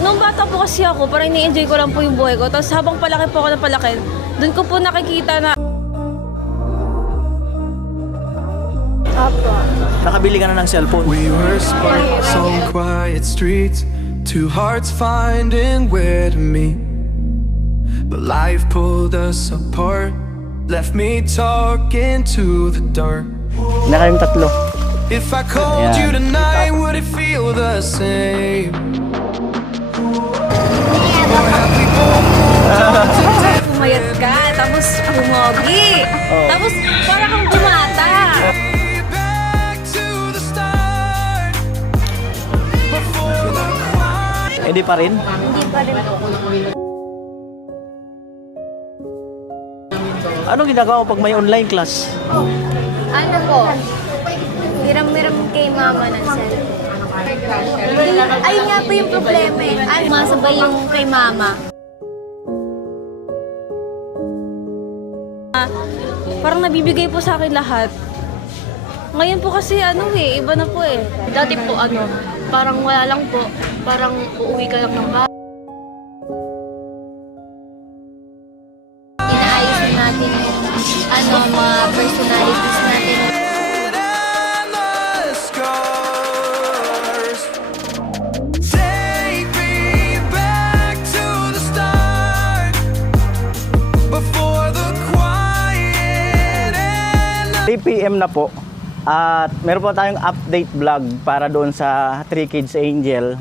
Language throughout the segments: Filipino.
Nung bata po kasi ako, parang ini-enjoy ko lang po yung buhay ko. Tapos habang palaki po ako na palaki, doon ko po nakikita na... Apo. Nakabili ka na ng cellphone. We were sparks on quiet streets, two hearts finding where to meet. But life pulled us apart, left me talking to the dark. Na kayong tatlo. If I called you tonight, would it feel the same? Or have we both moved on to Pumayat ka, tapos humogi. Tapos para kang bumata. back to the start? Before the quiet. Hindi pa rin. Hindi pa rin po. Anong ginagawa mo pag may online class? Ano po? Hiram-hiram kay mama ng cellphone. Ayun nga po yung problema eh. Ay, masabay yung kay mama. Parang nabibigay po sa akin lahat. Ngayon po kasi iba na po eh. Dati po parang wala lang po, parang uuwi ka lang ng bahay. Inaayos na natin yung mga personalities natin. And the scars. Take me back to the start. Before the quiet and 3 PM na po. At meron po tayong update vlog para doon sa 3 Kids Angel.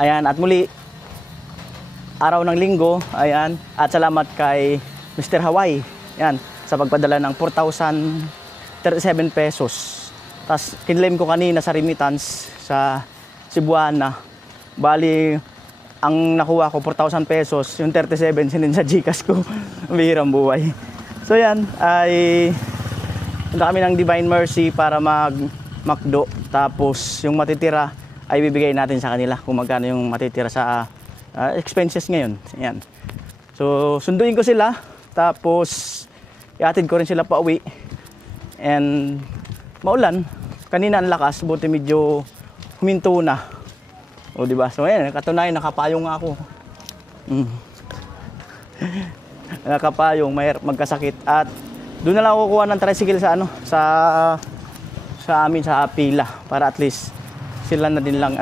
Ayan, at muli araw ng linggo, ayan, at salamat kay Mr. Hawaii. Ayan, sa pagpadala ng 4,037 pesos. Tapos kinlaim ko kanina sa remittance sa Cebuana. Bali, ang nakuha ko 4,000 pesos, yung 37 sinin sa GCash ko. Bihirang buhay. So yan, ay punta kami ng Divine Mercy para mag-McDo. Tapos yung matitira ay bibigay natin sa kanila kung magkano yung matitira sa expenses ngayon. Yan. So sunduin ko sila. Tapos iatid ko rin sila pa uwi. And maulan. Kanina ang lakas. Buti medyo huminto na. O diba? So ayan, katunayan nakapayong nga ako. Nakapayong, magkasakit. At doon na lang ako kukuha ng tricycle sa amin sa pila para at least sila na din lang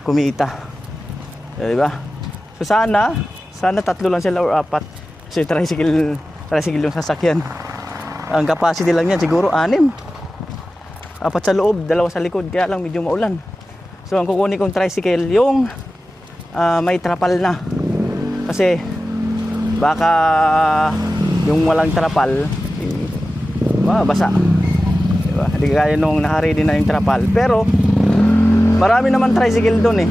kumita. Di ba? So sana 3 lang sila or 4 kasi tricycle yung sasakyan. Ang capacity lang niyan siguro 6. 4 sa loob, 2 sa likod, kaya lang medyo maulan. So ang kukunin kong tricycle yung may trapal na. Kasi baka yung walang trapal basa. Diba? Hindi kaya nung naka-ready na yung trapal. Pero marami naman tricycle doon eh.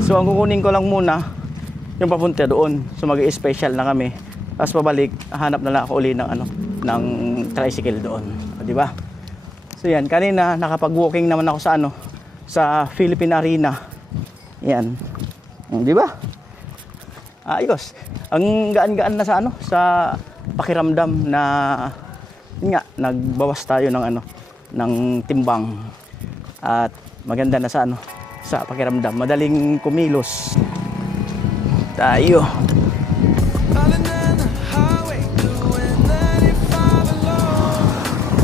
So ang kukunin ko lang muna yung papunta doon. So mag-i-special na kami. Tapos pabalik, hanap na lang ako uli ng tricycle doon. Di ba? So yan, kanina nakapag-walking naman ako sa Philippine Arena. Yan. Di ba? Ayos. Ang gaan-gaan na sa pakiramdam na nagbawas tayo ng timbang. At maganda na sa pakiramdam. Madaling kumilos. Tayo.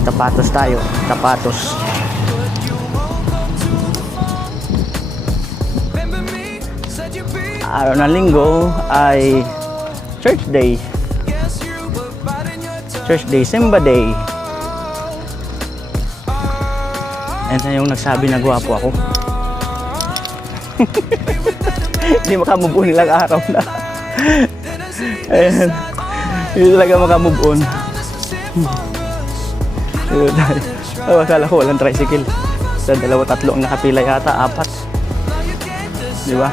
Tapatos tayo. Tapatos. Araw ng linggo ay church day. Church day, Simba day. And yung nagsabi na gwapo ako. Hindi makamove on ilang araw na. Ayan. Hindi talaga makamove on. Akala ko walang tricycle. Sa 2-3 ang nakapila yata, 4. Di ba?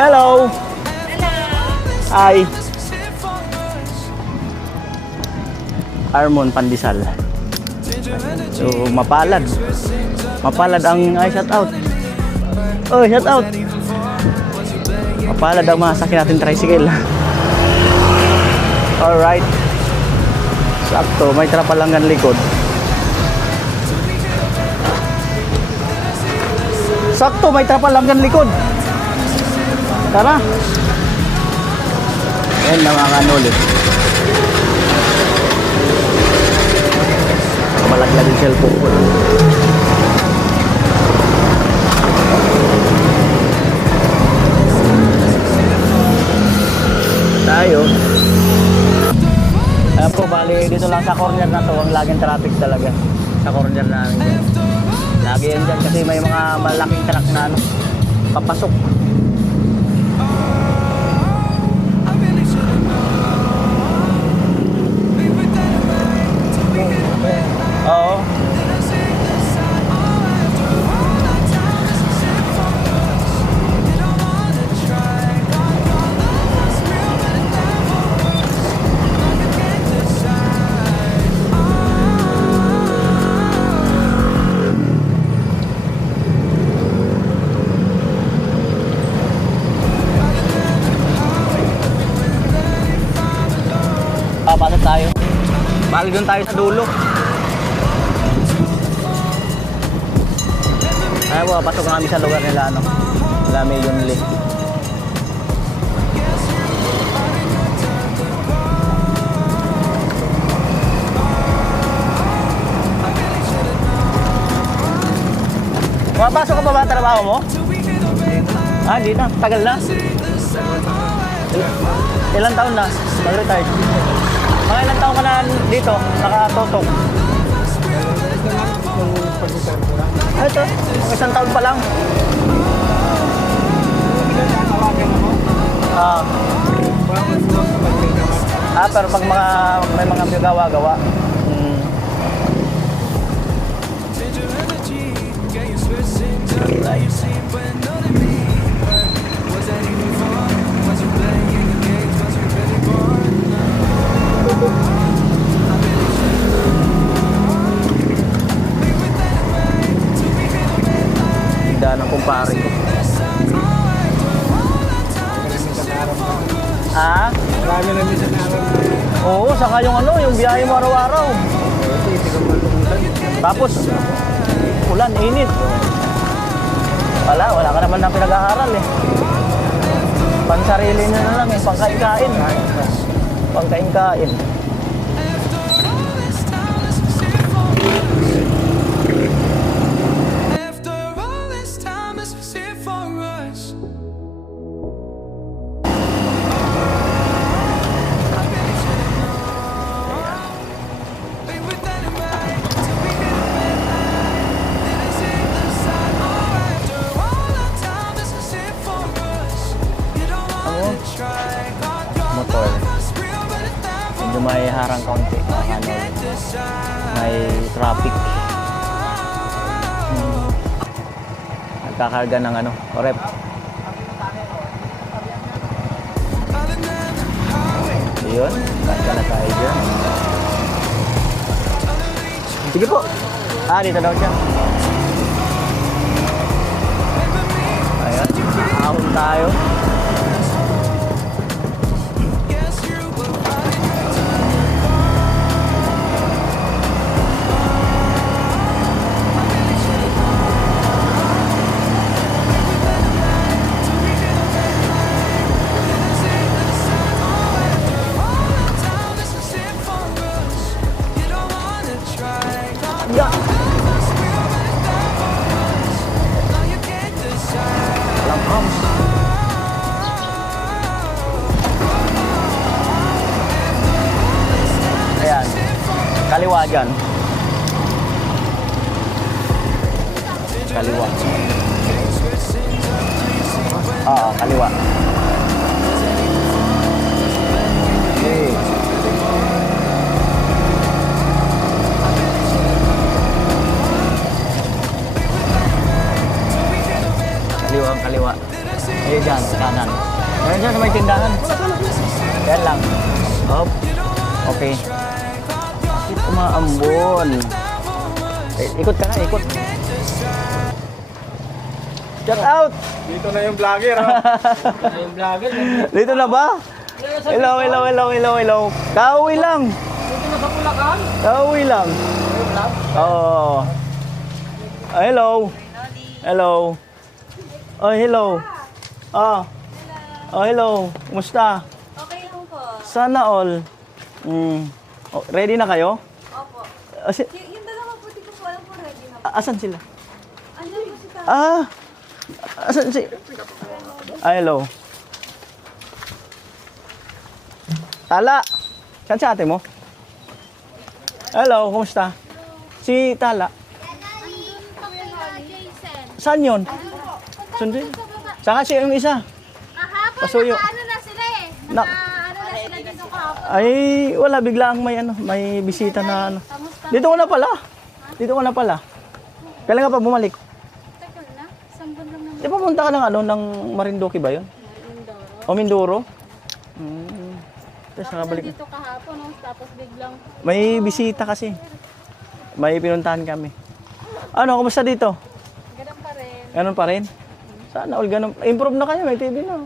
Hello! Hi! Armon Pandesal. So, mapalad. Mapalad ang shout out. Oh, shout out. Mapalad ang mga sakyan natin tricycle. Alright. Sakto, may trapalangan likod. Sakto, may trapal hanggang likod. Tara. Ayan na mga kanol eh. Malaglag yung cellphone ko. Tayo. Alam po, bali dito lang sa corner na to, ang laging traffic talaga. Sa corner namin dyan. Lagi yan dyan kasi may mga malaking truck na ano, papasok. Oo. Pasok tayo. Balik doon tayo sa dulo. Ay, pasok na kami sa lugar nila, ano. Nila Million Lee. Mapasok ka pa ba ang trabaho mo? Ah, di na. Tagal na. Ilang taon na? Mag-retired. Mga ilang taon ka na dito? Nakatotok? Ah, ito. Mga isang taon pa lang. Pero pag may mga gawa-gawa. Daan ng kumpare ko. Ah? Marami na minsan na alam. Oo, saka yung ano, yung biyahe mo araw-araw. Tapos, ulan, init. Wala ka naman na pinag-aaral eh. Pansarili na lang eh, pangkain-kain. Pangkain-kain. After all this time, this was it for us. Motor. Medyo may harang kaunti. Ano, may traffic. Nagkakarga ng ano, rep. Yun, kaya na tayo dyan. Sige po. Ah, dito daw siya. Ayan, ahon tayo. Yeah. Lampams. Ayan. Kaliwa dyan. Kaliwa. Oo, kaliwa. Okay. Kaliwa. Ayan dyan, kanan. Ayan dyan sa may tindahan. Ayan lang. Hop. Okay. Bakit umaambon? Ikot ka na, ikot. Shout out! Dito na yung vlogger, ha? Dito na yung vlogger. Dito na ba? Hello. Kauwi lang. Dito na sa Bulacan? Kauwi lang. Oo. Hello. Oh, hello. Oh. Oh, hello. Kumusta? Okay lang po. Sana all. Oh, ready na kayo? Opo. Yung dalawa po, di ko po alam po ready na po. Asan sila? Ano po si Tata? Ah. Asan si... hello. Tala. Saan si ate mo? Hello, kumusta? Si Tala. Saan yun? Sundin. Saka siya yung isa. Kahapon, Pasuyo. ano na sila eh. Na- Ano na sila dito kahapon. Ay, wala. Biglaang may bisita na ano. Dito ko na pala. Dito ko na pala. Kailan ka pa bumalik? Tagal na. Sambon lang naman. Di ba punta ka ng ano, ng Marinduque ba yun? O Mindoro? Tapos nakabalik. Dito kahapon, no? Tapos biglang May bisita kasi. May pinuntahan kami. Ano, kumusta dito? ganun pa rin. Ganun pa rin? Sana all ganun. Improve na kayo, may TV na.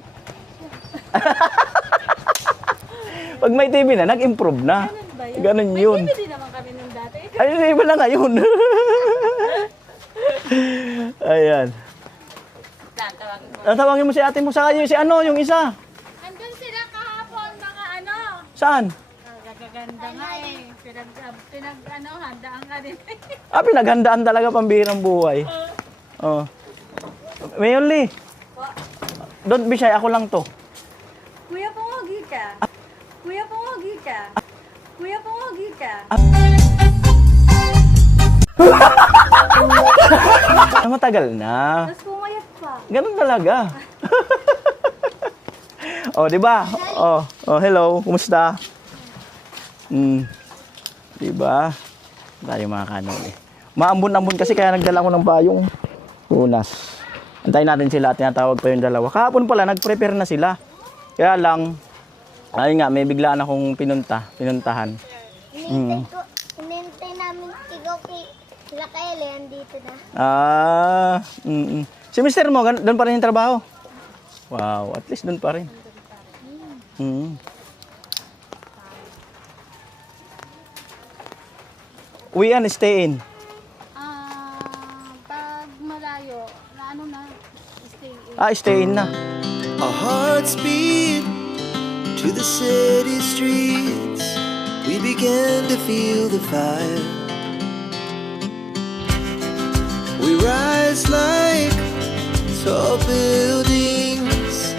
Pag may TV na, nag-improve na. Ganun yun. Hindi naman kami nung dati. Ay, iba na ngayon. Ayan. Tatawagin mo si ate mo sa kayo, si ano, yung isa. Andun sila kahapon, mga ano. Saan? Gagaganda nga eh. Handaan ka din. Pinaghandaan talaga pambihirang buhay. Oh. Mayon Lee. Don't be shy, ako lang to. Kuya, pumagi ka. Kuya, pumagi ka. Kuya, pumagi ka. Matagal na. Tapos pumayat pa. Ganun talaga. Oh, di ba? Oh, hello. Kumusta? Di ba? Tayo mga kanon eh. Maambon-ambon kasi kaya nagdala ko ng bayong punas. Antayin natin sila at tinatawag pa yung dalawa. Kahapon pala, nag-prepare na sila. Kaya lang, ayun nga, may biglaan akong pinuntahan. Inintay namin ikaw sila kay Leon dito na. Si mister mo, doon pa rin yung trabaho? Wow, at least doon pa rin. Uwi and stay in. Pag malayo, na ano na, stay in. Stay in na. Our hearts beat to the city streets. We began to feel the fire. We rise like tall buildings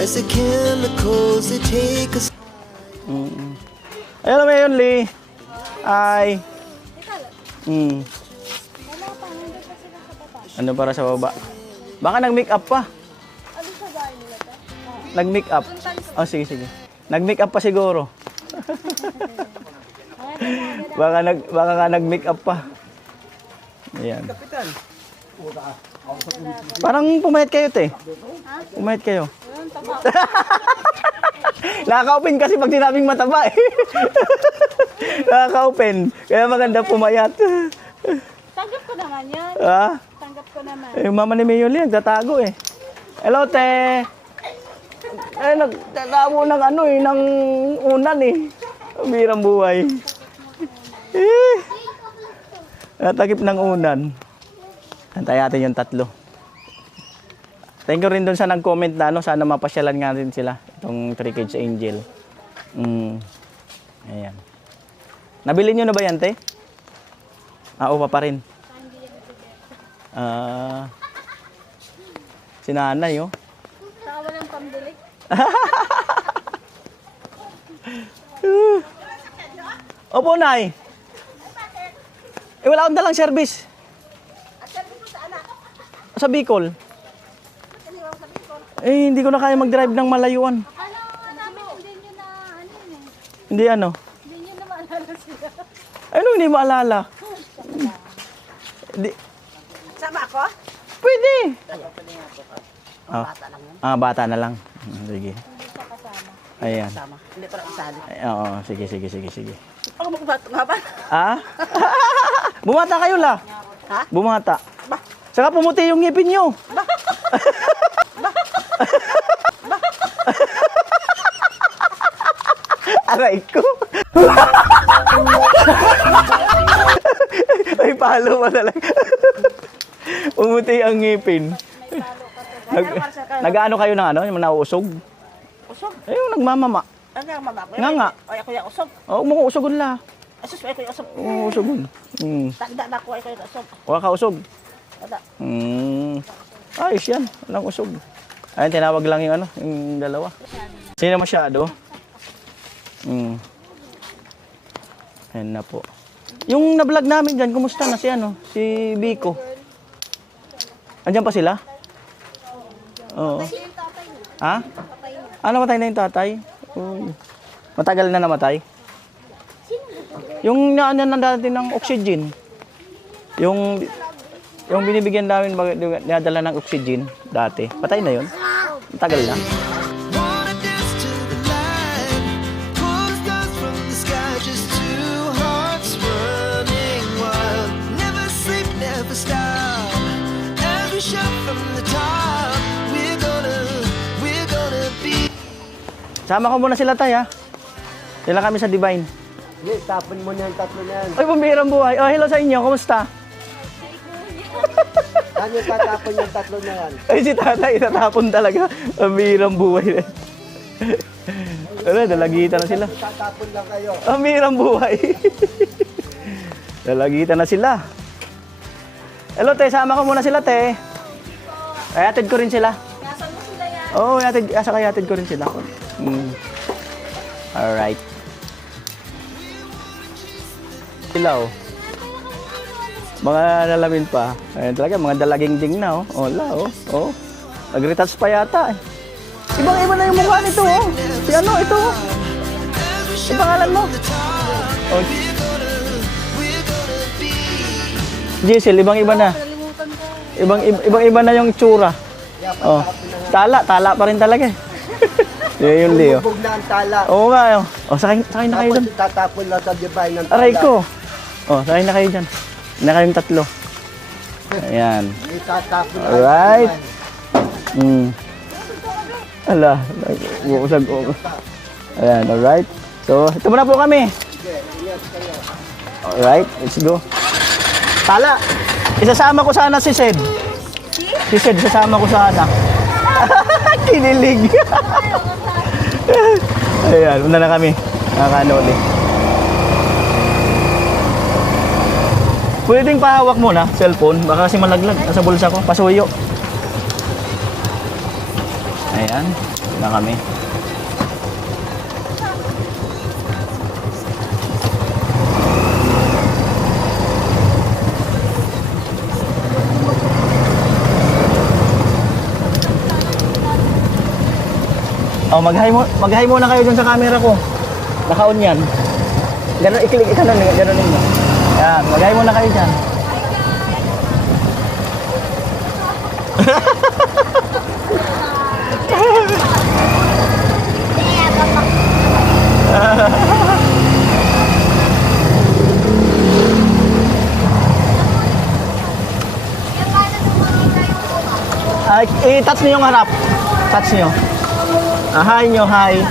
as the chemicals they take us. Ayun na Mayon Lee. Ay. Ano para sa baba? Baka nag-make up pa. Nag-make up. Oh, sige. Nag-make up pa siguro. baka nga nag-make up pa. Ayan. Parang pumayat kayo, te. Pumayat kayo. Nakaka-open kasi pag sinabing mataba eh. Nakaka-open. Kaya maganda pumayat. Tanggap ko naman yan. Tanggap ko naman. Yung mama ni Mayoli, nagtatago eh. Hello, te. Nagtatago ng ano eh, ng unan eh. Birang buhay. Natakip ng unan. Antay natin yung tatlo. Thank you rin doon sa nag-comment na ano, sana mapasyalan nga rin sila. Itong 3 Kids Angel. Ayan. Nabili nyo na ba yan, te? Upa pa rin. Si nanay, oh. Saka walang pambili. Opo, nay. Wala akong dalang service. Sa Bicol. Hindi ko na kaya mag-drive ng malayuan. Hindi nyo na, Hindi ano? Hindi nyo na maalala sila. Ano hindi maalala? Hindi. Sama ako? Pwede. Bata na lang. Sige. Ayan. Hindi ko na isali. Oo, sige. Ako magbata nga ba? Bumata kayo la. Ha? Bumata. Saka pumuti yung ngipin nyo. Aray ko. Ay, palo pa talaga. Pumuti ang ngipin. Nag-ano kayo ng ano, yung nauusog? Usog. Eh, yung nagmamama. Ano ang mama ko? Nga nga. Ay, ako yung usog. Oo, mga usogon la. Asus, ay ko yung usog. Usogon. Tagda na ko, ay ko yung usog. Wala ka usog. Tagda. Ayos yan. Walang usog. Ayun, tinawag lang yung ano, yung dalawa. Sino masyado? Ayun na po. Yung na-vlog namin dyan, kumusta na si ano? Si Biko. Andiyan pa sila? Oo. Ha? Namatay na yung tatay? Uy. Matagal na namatay? Yung naano na dati ng oxygen. Yung binibigyan namin, dinadala ng oxygen dati. Patay na yun? Matagal na. Wanna dance to the light, pull the stars from the sky, just two hearts running wild. Never sleep, never stop. Every shot from the top, we're gonna be. Sama ko muna sila tay ha. Sila kami sa Divine. Hindi, tapon mo na yung tatlo na yan. Ay, pambihirang buhay. Oh, hello sa inyo. Kumusta? Saan yung tatapon yung tatlo na yan? Ay, si tatay, itatapon talaga. Pambihirang buhay. Ano, dalagitan na sila. Tatapon lang kayo. Pambihirang buhay. Dalagitan na sila. Hello, te. Sama ko muna sila, te. Ay, atid ko rin sila. Oo, atid ko rin sila. Alright. Sila, oh. Mga nalamin pa. Ayun talaga, mga dalaging ding na, oh. Wala, oh. Oh. Nag-retouch pa yata, eh. Ibang-iba na yung mukha nito, oh. Si ano, ito, oh. Yung pangalan mo? Oh. Giselle, ibang-iba na. Ibang-iba na yung tsura. Oh. Tala pa rin talaga, eh. Yun, Leo. Bubog na ang tala. Oo nga, oh. Oh, sakay na kayo doon. Tapos tatapon lang sa Divine ng tala. Aray ko. Oh, sakay na kayo dyan. Na kayong tatlo. Ayan. Itatapon lang. Alright. Ala, uusag ko. Ayan, alright. So, ito muna po kami. Alright, let's go. Tala, isasama ko sana si Sed. Si Sed, isasama ko sana. Kinilig. Ayan, muna na kami. Nakakanoli. Pwedeng pahawak muna, cellphone. Baka kasi malaglag. Nasa bulsa ko. Pasuyo. Ayan. Na kami. Oh, mag-hi muna kayo dun sa camera ko. Naka-on yan. Ganun, i-click, ganun ninyo. Yan, mag-hi muna kayo dyan. Ay, i-touch niyo yung harap. Touch niyo. Hi nyo, hi.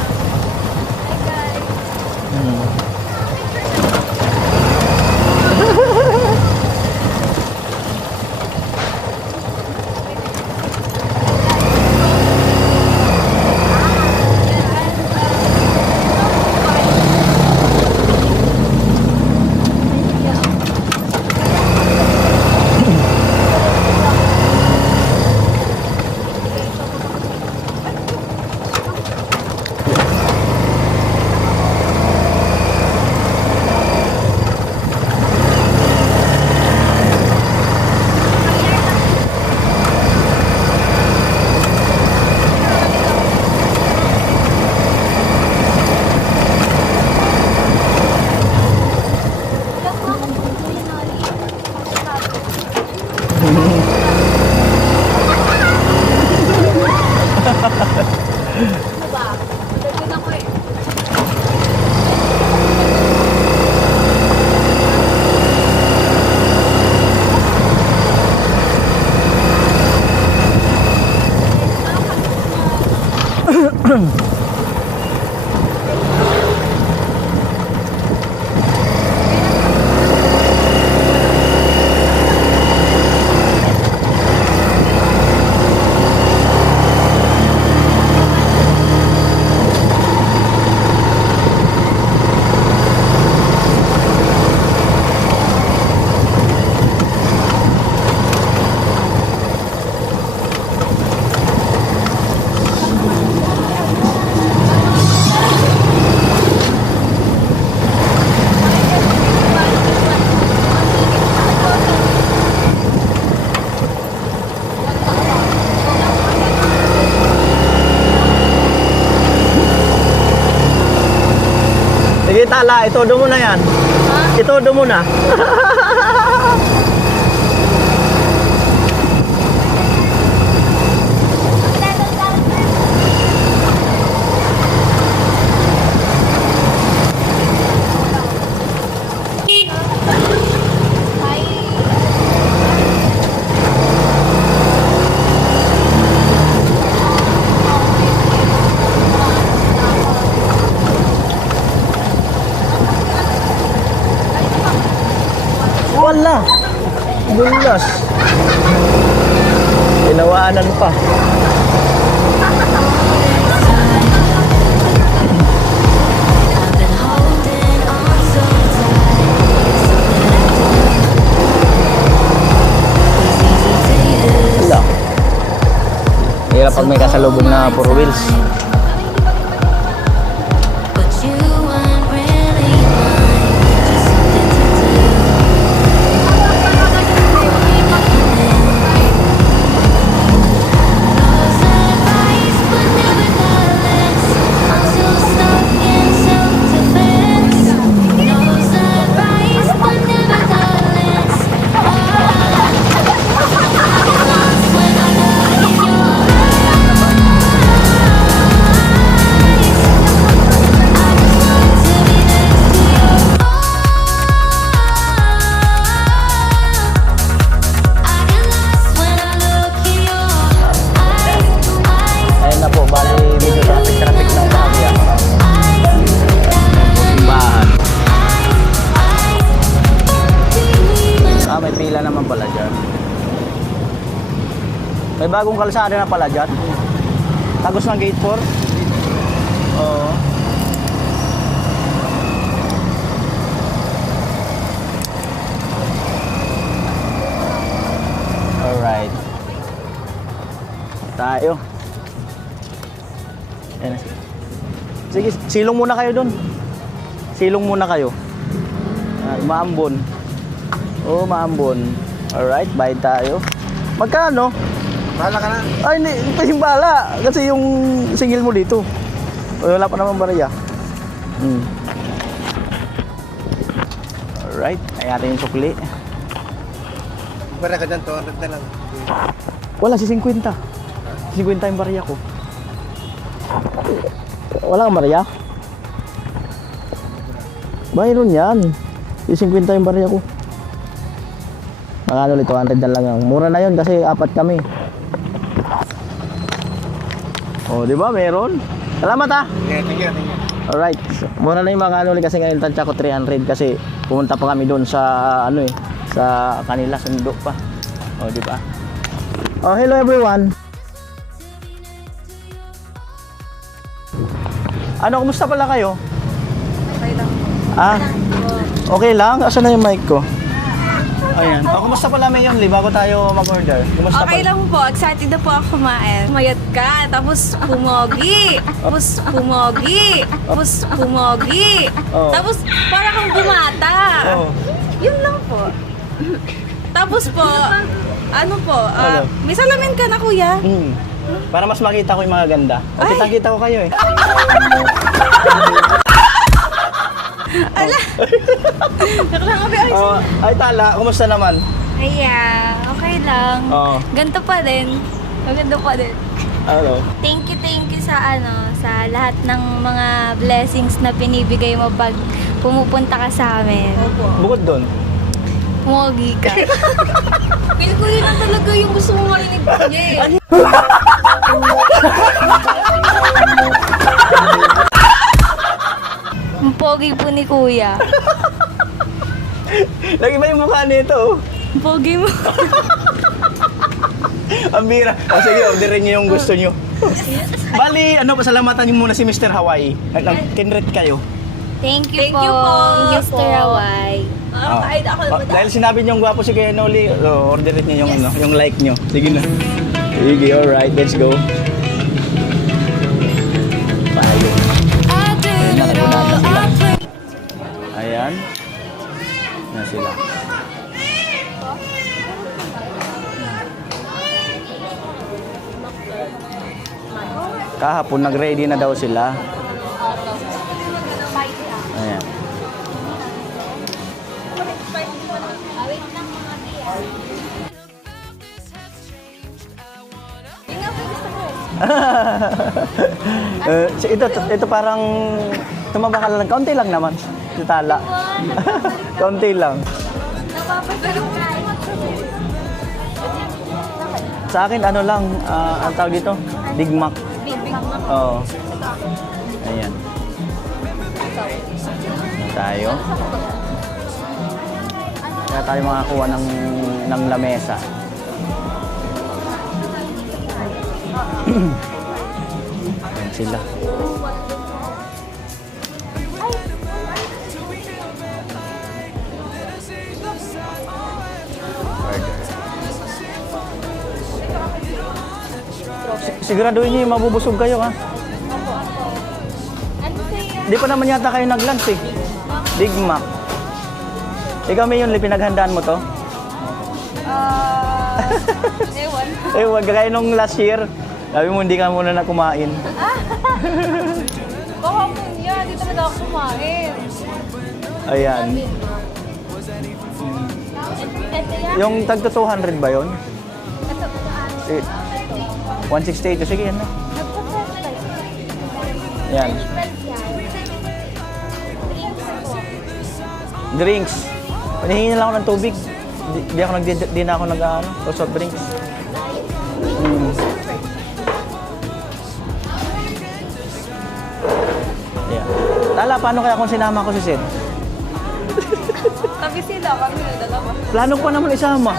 Sige, Tala, itodo mo na yan. Itodo mo na. Wala. Bulas. Tinawaanan pa. Wala. Hirap pag may kasalubong na puro wheels. Ayun na po, bali medyo traffic ng bahagya. Simbahan. May pila naman pala dyan. May bagong kalsada na pala dyan. Tagos ng gate 4. Oo. Alright. Tayo. Ayan. Sige, silong muna kayo dun. Silong muna kayo. Maambon. Oo, maambon. Alright, bayad tayo. Magkano? Bahala ka na. Ay, hindi. Hindi bala. Kasi yung singil mo dito. Wala pa naman bariya. Alright, ay atin yung sukli. Bara ka dyan, 200 na lang. Wala, si 50. Si 50 yung bariya ko. Wala kang bariya? Mayroon yan. Si 50 yung bariya ko. Nakano ulit, 200 na lang. Mura na yun kasi 4 kami. Oh, di ba? Meron. Salamat ha. Thank you. Alright. Mura na yung mga ano ulit kasi ngayon tansya ko 300 kasi pumunta pa kami doon sa ano sa kanila sundo pa. Oh, di ba? Oh, hello everyone. Ano, kumusta pala kayo? Okay lang. Ah, okay lang? Asan na yung mic ko? Ayan. Oh, kumusta pala Mayon Lee bago tayo mag-order? Kumusta Okay pala? lang po. Excited na po ako kumain. Mayat ka. Tapos pumogi. Tapos pumogi. Tapos pumogi. Oh. Tapos para kang bumata. Oh. Yun lang po. Tapos po, ano po, Ano? may salamin ka na kuya. Para mas makita ko yung mga ganda. O, kitang-kita ko kayo eh. Oh, ay Tala, kumusta naman? Kaya, okay lang. Oo. Ganto pa din. Maganda pa din. Ano? Thank you sa sa lahat ng mga blessings na pinibigay mo pag pumupunta ka sa amin. Bukod doon. Mogi ka. Feel ko yun ang talaga yung gusto mo marinig ko eh. Ang pogi po ni Kuya. Lagi ba yung mukha nito? Oh? Ang pogi mo. Ang bira. O sige, orderin niyo yung gusto niyo. Bali, ano, pasalamatan niyo muna si Mr. Hawaii. Nag-tinret kayo. Thank you Thank you po. Mr. Hawaii. Kahit ako naman. Dahil sinabi niyo gwapo si Kuya Noli, orderin niyo yung, ano, yung like niyo. Sige na. Sige, alright, let's go. Payo. Ayan, nakabunata sila. Ayan. Ayan sila. Kahapon nag-ready na daw sila. Ayan. Yun nga po gusto ko eh. Ito parang tumaba ka lang. Kaunti lang naman. Si Tala. Kaunti lang. Napapasarap na eh. Sa akin, ano lang, ang tawag dito? Big Mac. Big Mac. Oo. Ayan. Tayo. Kaya tayo makakuha ng lamesa. Ayan sila. Siguraduhin niyo yung mabubusog kayo, ha? Di pa naman yata kayo nag-lunch, eh. Big Mac. Ikaw, may yun, pinaghandaan mo to? Ewan. Wag kaya nung last year. Sabi mo, hindi ka muna na kumain. Kahapon yan, di talaga ako kumain. Ayan. Yung tagto 200 ba yun? 168. Sige, yan na. Yan. Drinks. Panihingi na lang ako ng tubig. Di na ako nag-ano, soft drinks. Yeah. Tala, paano kaya kung sinama ko si Sid? Tabi sila, kami na dalawa. Plano ko pa naman isama.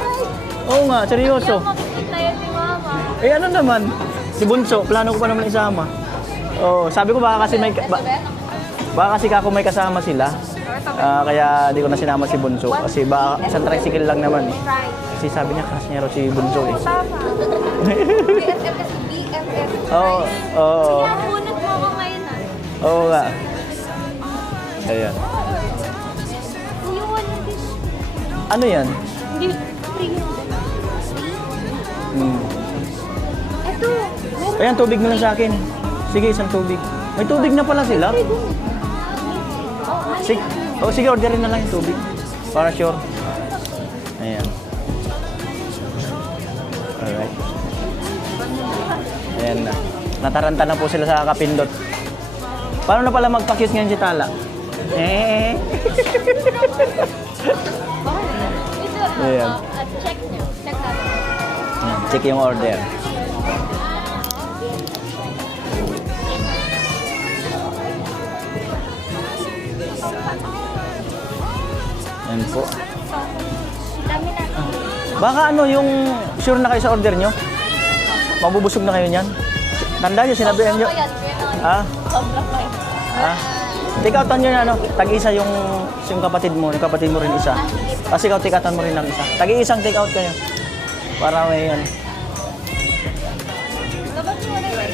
Oo nga, seryoso. Makikita yan si Mama. Eh ano naman? Si Bunso, plano ko pa naman isama. Oo, sabi ko baka kasi baka kasi kako may kasama sila. Kaya di ko na sinama si Bunso kasi baka isang tricycle lang naman eh. Kasi sabi niya crush niya raw si Bunso eh. BFF kasi BFF. Oo, oo. Kaya bunot mo ako ngayon ah. Oo nga. Ayan. Yung one na din. Ano yan? Hindi, free yun. Ito. Ayan, tubig mo lang sa akin. Sige, isang tubig. May tubig na pala sila. Sige, sige, orderin na lang yung tubig. Para sure. Ayan. Alright. Ayan na. Nataranta na po sila sa kapindot. Paano na pala magpa-cute ngayon si Tala? Eh. Ayan. At check nyo. Check natin. Ayan, check yung order. Ayan po. Dami natin. Baka ano yung sure na kayo sa order nyo? Mabubusog na kayo niyan? Tandaan nyo, sinabihan nyo. Ha? Sobrang kayo. Ha? Take outan nyo na ano, tag-isa yung kapatid mo rin isa. Kasi ikaw take outan mo rin ng isa. Tag-iisang take out kayo. Para may ano. Dapat mo na yun.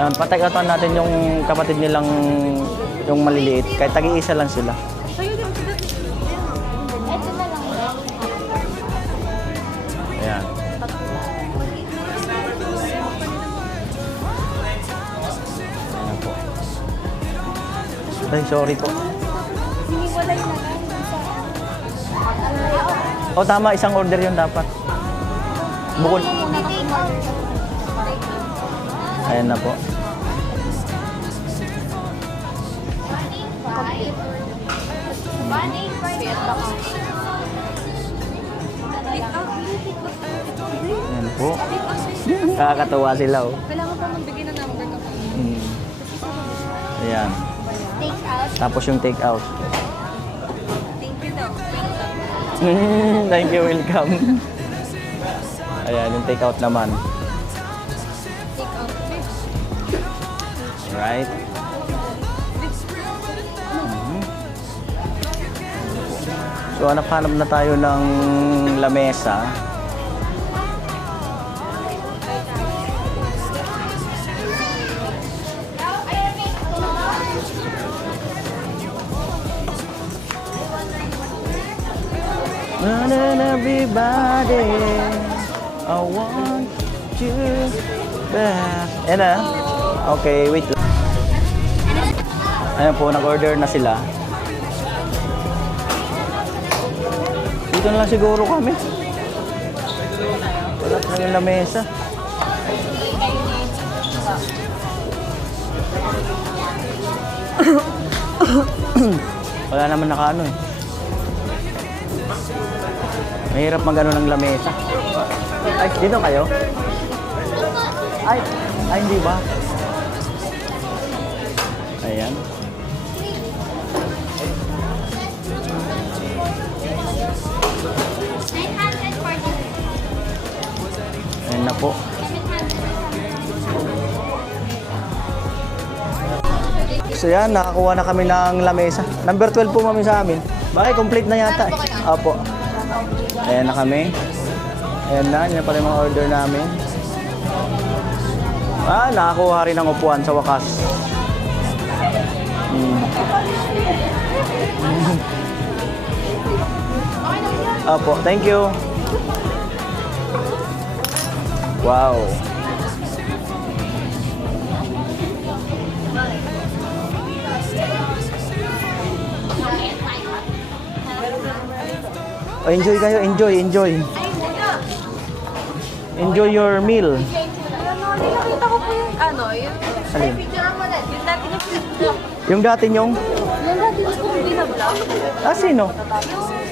Ayan, pa-take outan natin yung kapatid nilang yung maliliit. Kahit tag-iisa lang sila. Ito na lang. Ayan. Ayan po. Ay, sorry po. Hiniwalay na lang. O tama, isang order yun dapat. Bukod. Ayan na po. Ayan po. Kakatawa sila oh. Kailangan pa magbigay ng number ko. Ayan. Take out. Tapos yung take out. Thank you daw. Thank you, welcome. Ayan, yung take out naman. Take out. Right? So, hanap-hanap na tayo ng lamesa. Not everybody, I want you back. Ayan na. Okay, wait lang. Ayan po, nag-order na sila. Dito na lang siguro kami. Wala na lamesa. Wala naman nakaano eh. Mahirap magano ng lamesa. Ay, dito kayo? Ay, hindi ba? Ayan. Ayan na po. So yan, nakakuha na kami ng lamesa. Number 12 po mami sa amin. Bakit complete na yata eh. Opo. Ayan na kami. Ayan na, yan pala yung mga order namin. Nakakuha rin ng upuan sa wakas. Opo, thank you. Wow. Oh, enjoy kayo, enjoy. Enjoy your meal. Nakita ko po yung yung Alin? yung dati niya vlog. Yung dati nyong? Yung dati niya po hindi na vlog. Sino? Yung dati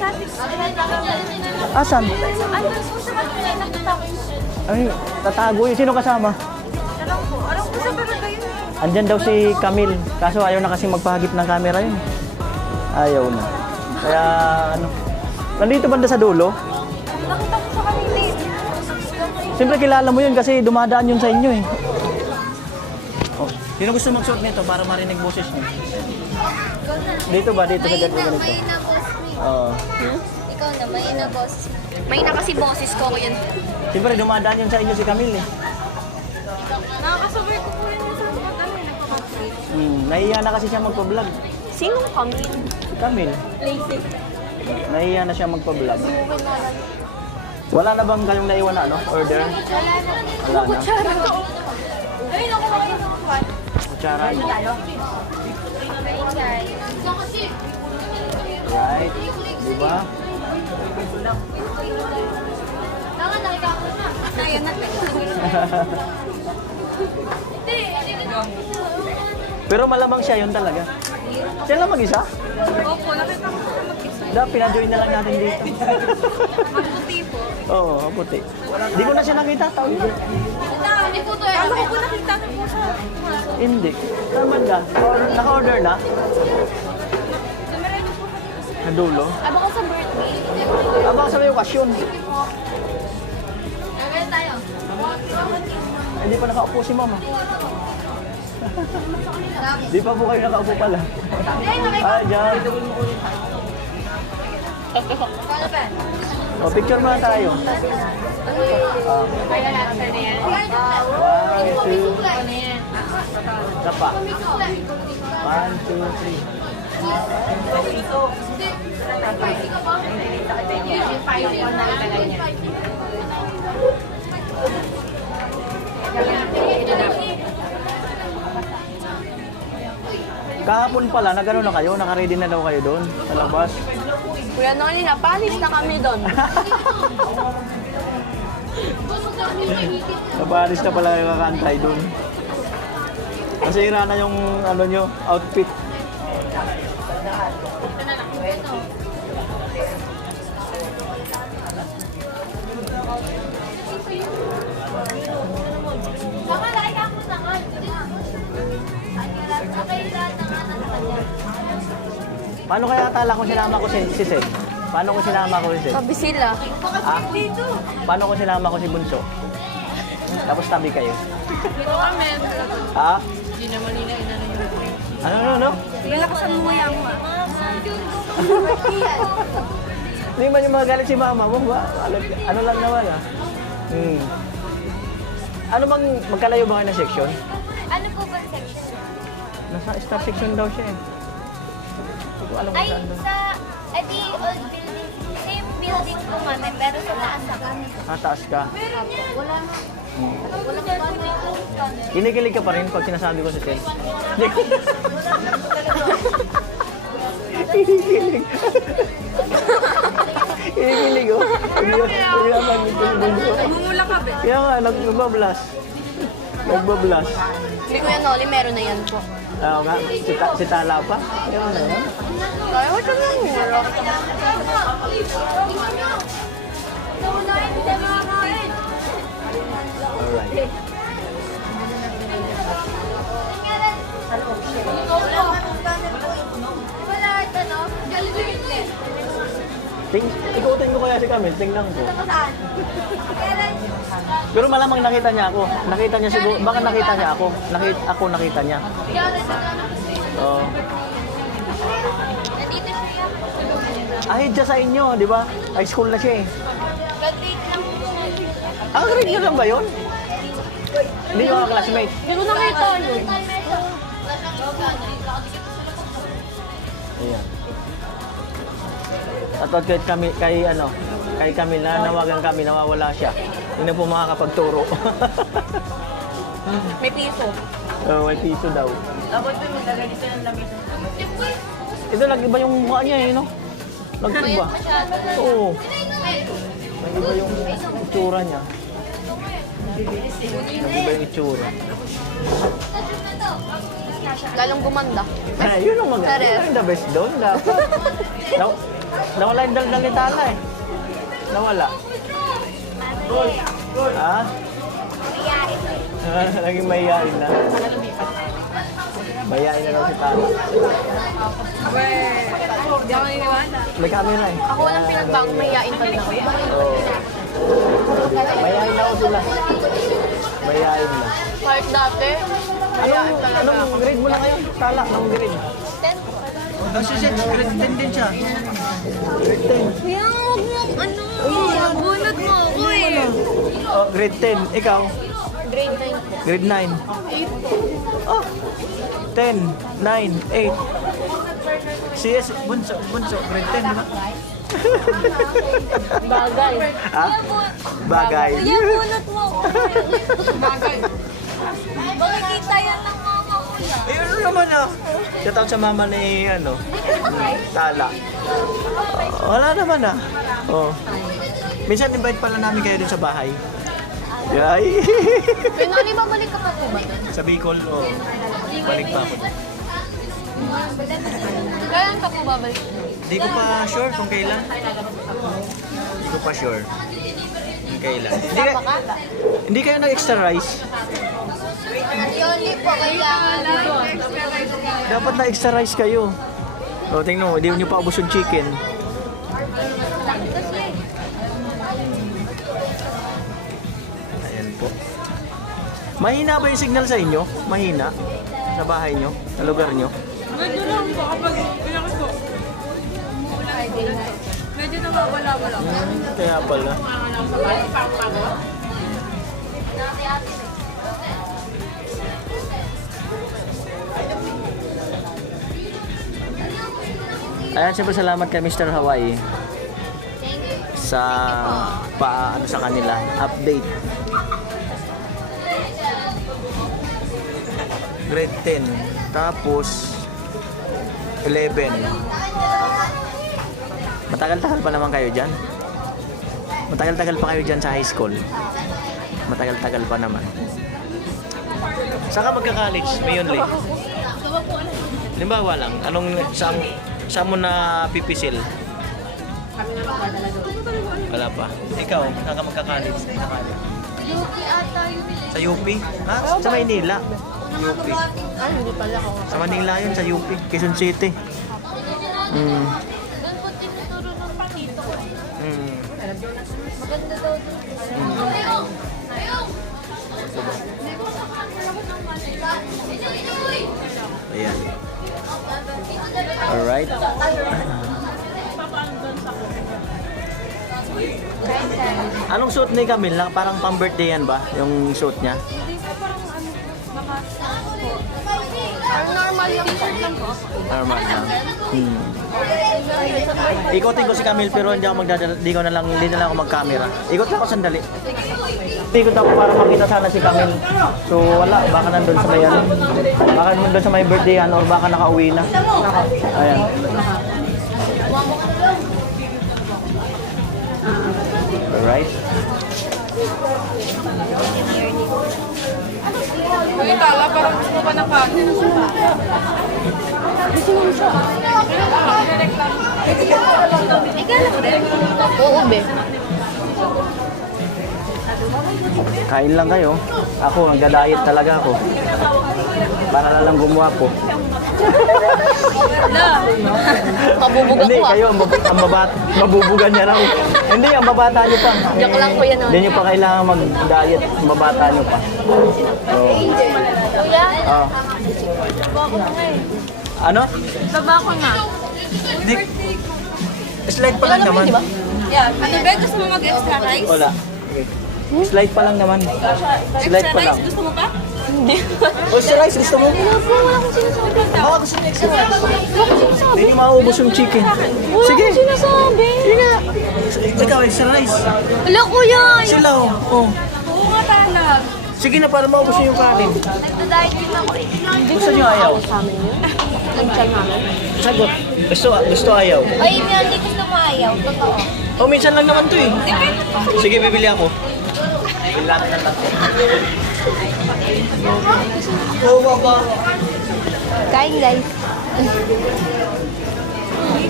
Asan? ano po sa kanila nakita ko yung Ay, tatago yun. Sino kasama? alam ko sa barangay yun. Andyan daw si Camille. Kaso ayaw na kasi magpahagip ng camera yun. Ayaw na. Kaya ano. Nandito banda sa dulo? Nakita ko sa kanila eh. Siyempre kilala mo yun kasi dumadaan yun sa inyo eh. Oh, sino gusto magsuot nito para marinig boses niyo? Dito ba? Dito sa ganito? May na boss me. Oo. Ikaw na, may na boss. May na kasi boses ko yun. Siyempre dumadaan yun sa inyo si Camille eh. Nakakasabay ko po rin yung sa nagpapakrit. Nahiya na kasi siya magpa-vlog. Sino kami? Si Camille. Nahiya na siya magpa-vlog. Wala na bang kayong naiwan na order? Wala na. Ayun ako kayo ng kwan. Kutsara. Right. Diba? Ayun na. Pero malamang siya yun talaga. Siya lang mag-isa? Opo, nakita ko sa mag-isa. Pina-join na lang natin dito. Magputi po. Oo, puti. Di ko na siya nakita. Taon na. Hindi po to eh. Kala ko po nakita na po sa Hindi. Naman ka. Naka-order na? Dumiretso po kami. Sa dulo? Aba ko sa birthday. Abang sa may okasyon. Gagawin tayo. Hindi pa nakaupo si mama. Di pa po kayo nakaupo pala. Ay, dyan. O, picture muna tayo. One, two. Isa pa. 1, 2, 3. Kahapon pala, nagano na kayo? Naka-ready na daw kayo doon sa labas. Kuya Noli, napanis na kami doon. Nabalis na pala kayo kakantay doon. Masira na yung ano nyo, outfit. Paano kaya atala kung sinama ko si Seth? Paano kung sinama ko si Seth? Sabi sila. Ah? Paano kung sinama ko si Bunso? Tapos tabi kayo. Dito kami. Ha? Hindi naman nila inano yung Ano? Malakasan mo yan mo. Hindi man yung mga galit si mama mo ba? Ano lang naman ah. Ano bang, magkalayo ba kayo ng section? Ano po ba section? Nasa star section daw siya eh. Hindi ko alam kung Ay, saan daw. sa edi old building. Same building po kami, pero sa taas na kami. Taas ka. Wala na. Walang kami. Kinikilig ka pa rin pag sinasabi ko sa Seth. Hindi ko. Kinikilig. Kinikilig oh. Namumula ka, be. Kaya nga, nagbablas. Nagbablas. Si Kuya Noli, meron na yan po. Oo nga, si Tala pa. Kaya nga yan. Kaya wala na mura. Alright. Ikutin ko kaya si Camille, tingnan ko. Pero malamang nakita niya ako. Nakita niya siguro, baka nakita niya ako. Ako nakita niya. Oo. Ay, dyan sa inyo, di ba? High school na siya eh. Ah, grade nyo lang ba yun? Hindi nyo mga classmate. Pero nakita yun. Ayan. At kay Camille na nawagan kami, nawawala siya. Hindi na po makakapagturo. May piso. Oh, may piso daw. Ito, nag-iba yung mukha niya eh, no? Nag-iba. Oo. Nag-iba yung itsura niya. Nag-iba yung itsura. Lalong gumanda. Ay, yun ang maganda. Yun ang the best doon. Dapat. Nawala yung daldal ni Tala eh. Nawala. Ha? Naging mahihain na. Mahihain na daw si Tala. Hindi ako niniwala. May camera eh. Ako walang pinagbago, mahihain pa rin ako. Oo. Mahihain na ako sila. Mahihain na. Kahit dati, Anong grade mo na ngayon? Tala, anong grade? 10 po. Kasi siya, grade 10 din siya. Grade 10. Kaya huwag mo, bunot mo ako eh. Oh, grade 10. Ikaw? Grade 9 po. Grade 9. 8 po. Oh, 10, 9, 8. CS, bunso, grade 10, di ba? Bagay. Ha? Bagay. Kuya, bunot mo ako. Makikita yan ng mama ko na. Eh, ano naman ah? Shout out sa mama ni, Tala. Wala naman ah. Oh. Minsan invite pala namin kayo dun sa bahay. Yay! Kuya Noli, babalik ka pa po ba? Sa Bicol, oh. Balik pa ako dun. Kailan ka po babalik? Hindi ko pa sure kung kailan. Hindi ko pa sure. Kung kailan. Hindi kayo nag-extra rice? Yoli po, kailangan po. Dapat na extra rice kayo. O, tingnan mo, hindi nyo pa ubos yung chicken. Ayan po. Mahina ba yung signal sa inyo? Mahina? Sa bahay nyo? Sa lugar nyo? Medyo lang po kapag pinakit ko. Medyo nawawala-wala. Kaya pala. Ayan, siyempre salamat kay Mr. Hawaii sa paano sa kanila update. Grade 10 tapos 11. Matagal-tagal pa naman kayo dyan. Matagal-tagal pa kayo dyan sa high school. Matagal-tagal pa naman. Saka magka-college, Mayonli. Halimbawa lang, saan mo na pipisil? Wala pa. Ikaw, saan ka magka-college? Sa UP? Ha? Sa Maynila? UP. Ah, hindi pala ako. Sa Manila yun, sa UP, Quezon City. Doon po tinuturo ng pakito ko. Maganda daw doon. Ayan. Alright. Anong suit ni Camille? Parang pang-birthday yan ba? Yung suit niya? Ang normal lang po lang po. Normal lang. Ikotin ko si Camille pero hindi na lang ako mag-camera. Ikot lang ako sandali. Ikot ako para makita sana si Camille. So wala, baka nandun sa may ano. Baka nandun sa may birthday yan or baka nakauwi na. Ayan. rice? Uy, tala, parang gusto mo pa ng kanin. Oo, be. Kain lang kayo. Ako, nagda-diet talaga ako. Para na lang gumuwapo. Mabubog Hindi, ako ah. kayo, mabubugan niya raw. Hindi, ang babata niyo pa. Joke lang po yan. Hindi niyo pa kailangan mag-diet. Mabata niyo pa. Oo. Oh. Ano? Baba ko na. Di, slide pa lang naman. Yeah. Ano ba? Gusto mo mag-extra rice? Wala. Okay. Slide pa lang naman. Slide pa lang. Gusto mo pa? O, sa rice, gusto mo? Baka gusto mo extra rice. Hindi mauubos yung chicken. Sige. Sinasabi. Ikaw, extra rice. Wala kuya. Sila, oh. Oo nga talag. Sige na, para maubos yung kanin. Nagda-diet din ako eh. Gusto niyo ayaw? Sagot. Gusto ayaw. Ay, hindi gusto mo ayaw. Totoo. Oh, minsan lang naman to eh. Sige, bibili ako. Lahat ng tatlo. Oh, baba. Kain guys.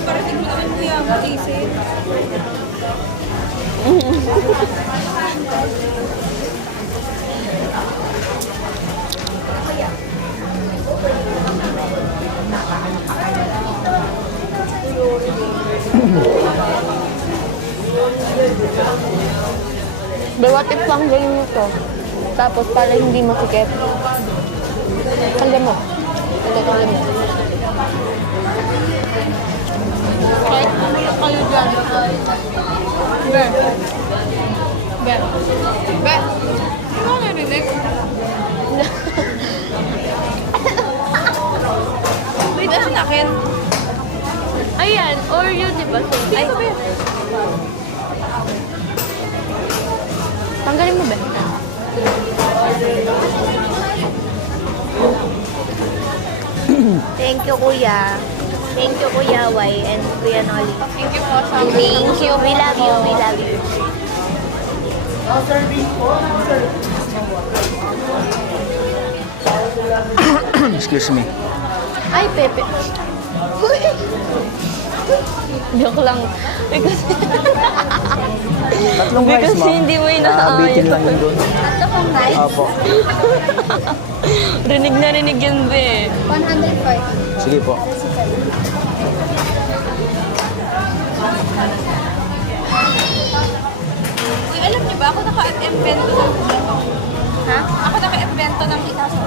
Parating mo naman kuya, mag-isip. Bawatik pa ang galing nito. Tapos para hindi masikip. Tanggal mo. Tanggal mo. Kahit umiyak kayo dyan. Be. Be. Be. Hindi mo narinig? Wait, ano akin? Ayan, Oreo, di ba? Ay, Tanggalin mo ba? Thank you, Kuya. Thank you, Kuya Y and Kuya Nolly. Thank you po sa Thank you. We love you. We love you. Excuse me. Ay, Pepe. Joke lang. Because, Tatlong rice, because ma'am. hindi mo Nakabitin lang yun doon. Tatlo pang rice. Opo. rinig na rinig yun, be. 140. Sige po. Uy, alam niyo ba, ako naka-invento ng Ha? Ako naka-invento ng itaso.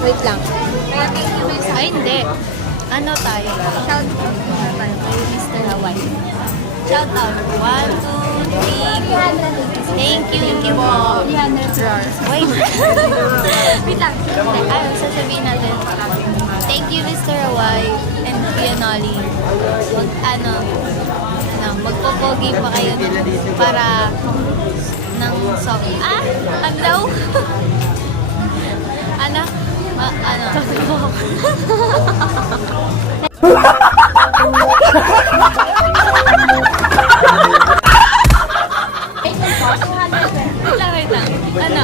Wait lang. Kaya thank you, Miss. Ay, hindi. Ano tayo? Shout out na tayo kay Mr. Hawaii. Shout out. 1, 2, 3. Thank you. Thank you po. Wait. Wait lang. Ayun, sasabihin natin. Thank you, Mr. Hawaii and Kuya Nolly. Magpopogi pa kayo para ng song. Ah! Ano daw? Ano? Ano? Wait lang. Ano?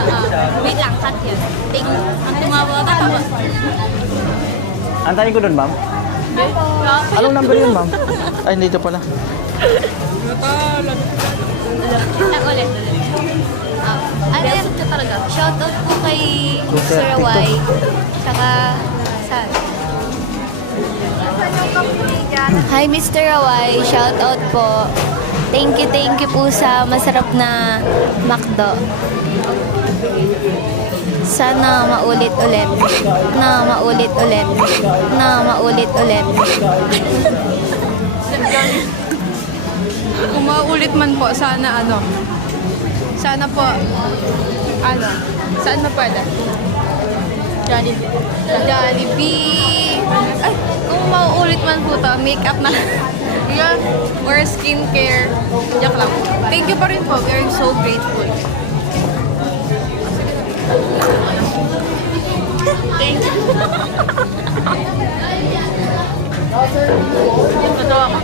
Wait lang, cut yun. Take, ang tumawa ka ba? Antayin ko doon, ma'am. Anong number yun, ma'am? Ay, dito pala. Ulit. Ano yan? Shoutout po kay Sir Y. Saka, saan? Hi, Mr. Y. Shoutout po. Thank you po sa masarap na McDo. Sana maulit-ulit. Na maulit-ulit. Na maulit-ulit. Kung maulit man po, sana sana po, saan na pwede? Jollibee. Jollibee. Ay, kung mauulit man po to, makeup na. Yeah. Or skincare. Joke lang. Thank you pa rin po. We are so grateful. Thank you. Totoo ako.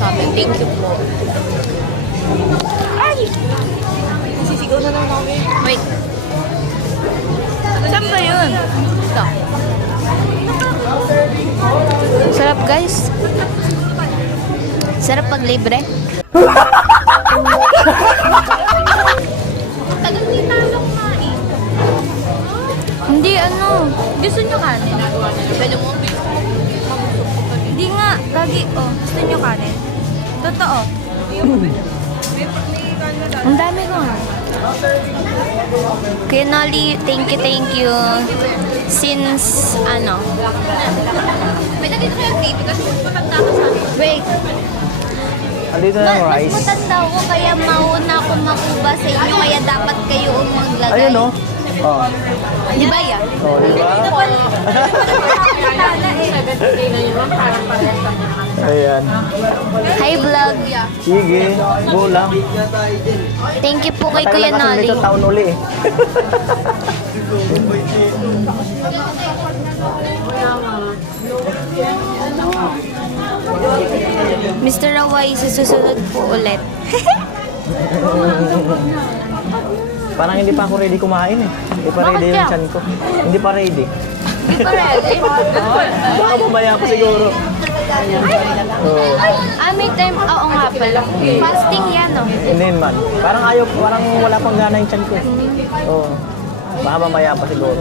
sa amin. Thank you po. Ay! Nasisigaw na naman ako eh. Wait. Saan ba yun? Ito. Sarap guys. Sarap pag libre. Tagal ni talo kumain. Hindi ano. Gusto nyo kanin? Pwede mo Hindi nga. Lagi. Oh, gusto nyo kanin? Totoo. Ang dami ko nga. Kuya Nolly, thank you. Since, ano? May naging kayo baby kasi matanda ka sa akin. Wait. Andito na yung Mas rice. matanda ko, kaya mauna ako makuba sa inyo, kaya dapat kayo ang maglagay. Ayun no? Oh. Di ba yan? Oh, di ba? Ayan. Hi vlog. Sige, go lang. Thank you po kay Tagal Kuya lang kasi Nolly. nito taon uli eh. Mr. Rawai, sa susunod po ulit. Parang hindi pa ako ready kumain eh. Hindi pa ready yung chan ko. Hindi pa ready. Hindi pa ready. Baka mamaya pa siguro. Oh. May time. Oo nga pala. Fasting yan, no? Hindi man. Parang parang wala pang gana yung chan ko. Oo. Baka mamaya pa siguro.